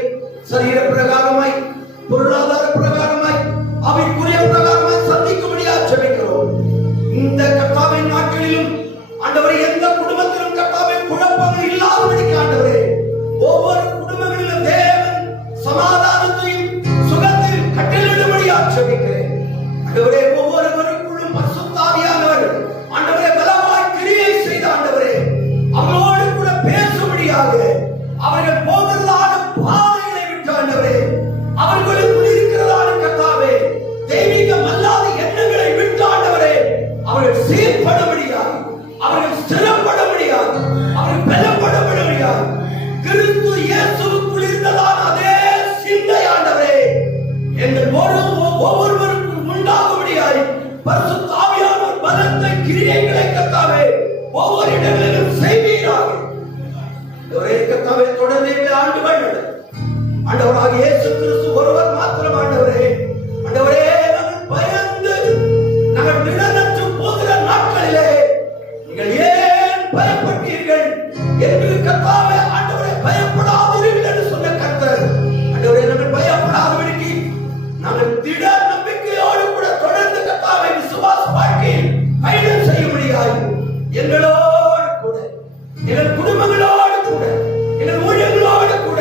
சரீர பிரகாரமாய், பொருளாதார பிரகாரமாய், ஆவிக்குரிய பிரகாரமாய் சந்திக்கும்படியாக ஜெபிக்கிறோம். இந்த கர்த்தாவின் நாட்களிலும் ஆண்டவரே எந்த குடும்பத்திலும் கர்த்தாவே குழப்பங்கள் இல்லாதபடிக்கு ஆண்டவரே ஒவ்வொரு குடும்பங்களிலும் தேவன் சமாதானத்தையும் சுகத்தையும் கட்டளையிடும்படியாக ஜெபிக்கிறேன். ஆண்டவரே ஒவ்வொருவருக்குள்ளும் பரிசுத்த ஆவியானவர் ஆண்டவரே பலமாய் கிரியை செய்த ஆண்டவரே அவரோடு கூட பேசும்படியாக அவர்கள் போகிறதான பாதைகளை விட்டு ஆண்டவரே அவர்களுக்குள் இருக்கிறதான கர்த்தாவே தெய்வீகம் அல்லாத எண்ணங்களை விட்டு ஆண்டவரே அவர்கள் சீர்படும்படியாக, அவர்கள் ஸ்திரப்படும்படியாக, அவர்கள் பலப்படும்படியாக கிறிஸ்து இயேசுவுக்குள் இருந்ததான அதே சிந்தை ஆண்டவரே எங்கள் ஒவ்வொருவருக்கும் உண்டாகும்படியாய் பரிசுத்த ஆவியானவர் பலத்த கிரியைகளை கர்த்தாவே ஒவ்வொரு இடங்களிலும் செய்வீராக. கர்த்தாவே தொடர்ந்து ஆண்டு வழிநடத்து. ஆண்டவராக இயேசு கிறிஸ்து ஒருவர் மாத்திரம் ஆண்டவரே. ஆண்டவரே, நாங்கள் பயந்து நாங்கள் நிழலற்று போகிற நாட்களிலே நீங்கள் ஏன் பயப்பட்டீர்கள் என்று கர்த்தாவே ஆண்டவரே பயப்படாதீர்கள் என்று சொன்ன கர்த்தர் ஆண்டவரே நாங்கள் பயப்படாதபடிக்கு நாங்கள் திட நம்பிக்கையோடு கூட தொடர்ந்து கர்த்தாவே விசுவாச வாழ்க்கையில் பயணம் செய்யும்படியாய் எங்களோடு கூட, எங்கள் குடும்பங்களோடு கூட, எங்கள் ஊழியர்களோடு கூட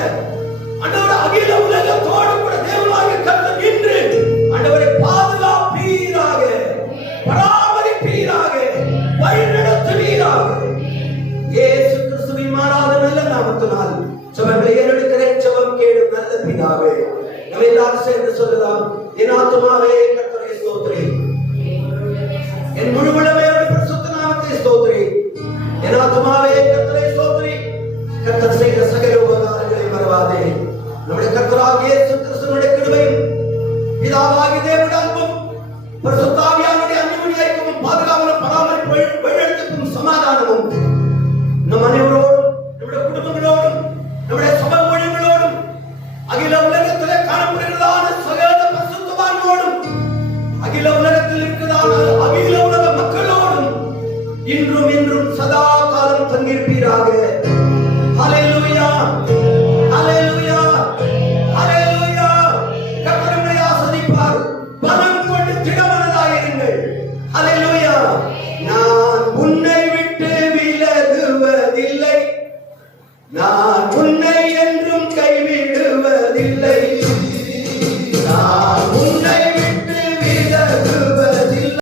ஆண்டவரே அகில உலகத்தோடு கூட தேவனாகிய கர்த்தர் இன்று ஆண்டவரை பாதுகாப்பீராக, பராமரிப்பீராக, வழிநடத்துவீராக. இயேசு கிறிஸ்துவின் மாறாத நல்ல நாமத்தினால் ஜெபங்களை ஏறெடுக்கிறேன். ஜெபம் கேளும் நல்ல பிதாவே. நம்ம எல்லாரும் சேர்ந்து சொல்லலாம். என் ஆத்துமாவே கர்த்தரை ஸ்தோத்திரி, என் முழு உள்ளமையோடு பரிசுத்த நாமத்தை ஸ்தோத்திரி. என் ஆத்துமாவே கர்த்தரை ஸ்தோத்திரி. கர்த்தர் செய்த சகல உபகாரங்களை மறவாதே. நம்முடைய கர்த்தராகிய இயேசு கிறிஸ்துவினுடைய கிருபையும் பிதாவாகிய தேவனுடைய அன்பும் பரிசுத்த ஆவியானவருடைய அன்பின் ஐக்கியமும் பாதுகாவலும் பராமரிப்பும் வழிநடத்தும் சமாதானமும் நம் அனைவரோடும், நம்முடைய குடும்பங்களோடும், நம்முடைய சபை ஊழியர்களோடும், அகில உலகத்திலே காணப்படுகிறதான சகல பரிசுத்தவான்களோடும், அகில உலகத்தில் இருக்கிறதான அகில உலக மக்களோடும் இன்றும் இன்றும் சதா காலம் தங்கியிருப்பீராக. ஹல்லேலூயா, ஹல்லேலூயா, ஹல்லேலூயா. கர்த்தர் உங்களை ஆசீர்வதிப்பார். பலம் கொண்டு திடமனதாயிருங்கள். ஹல்லேலூயா. நான் உன்னை விட்டு விலகுவதில்லை, நான் உன்னை என்று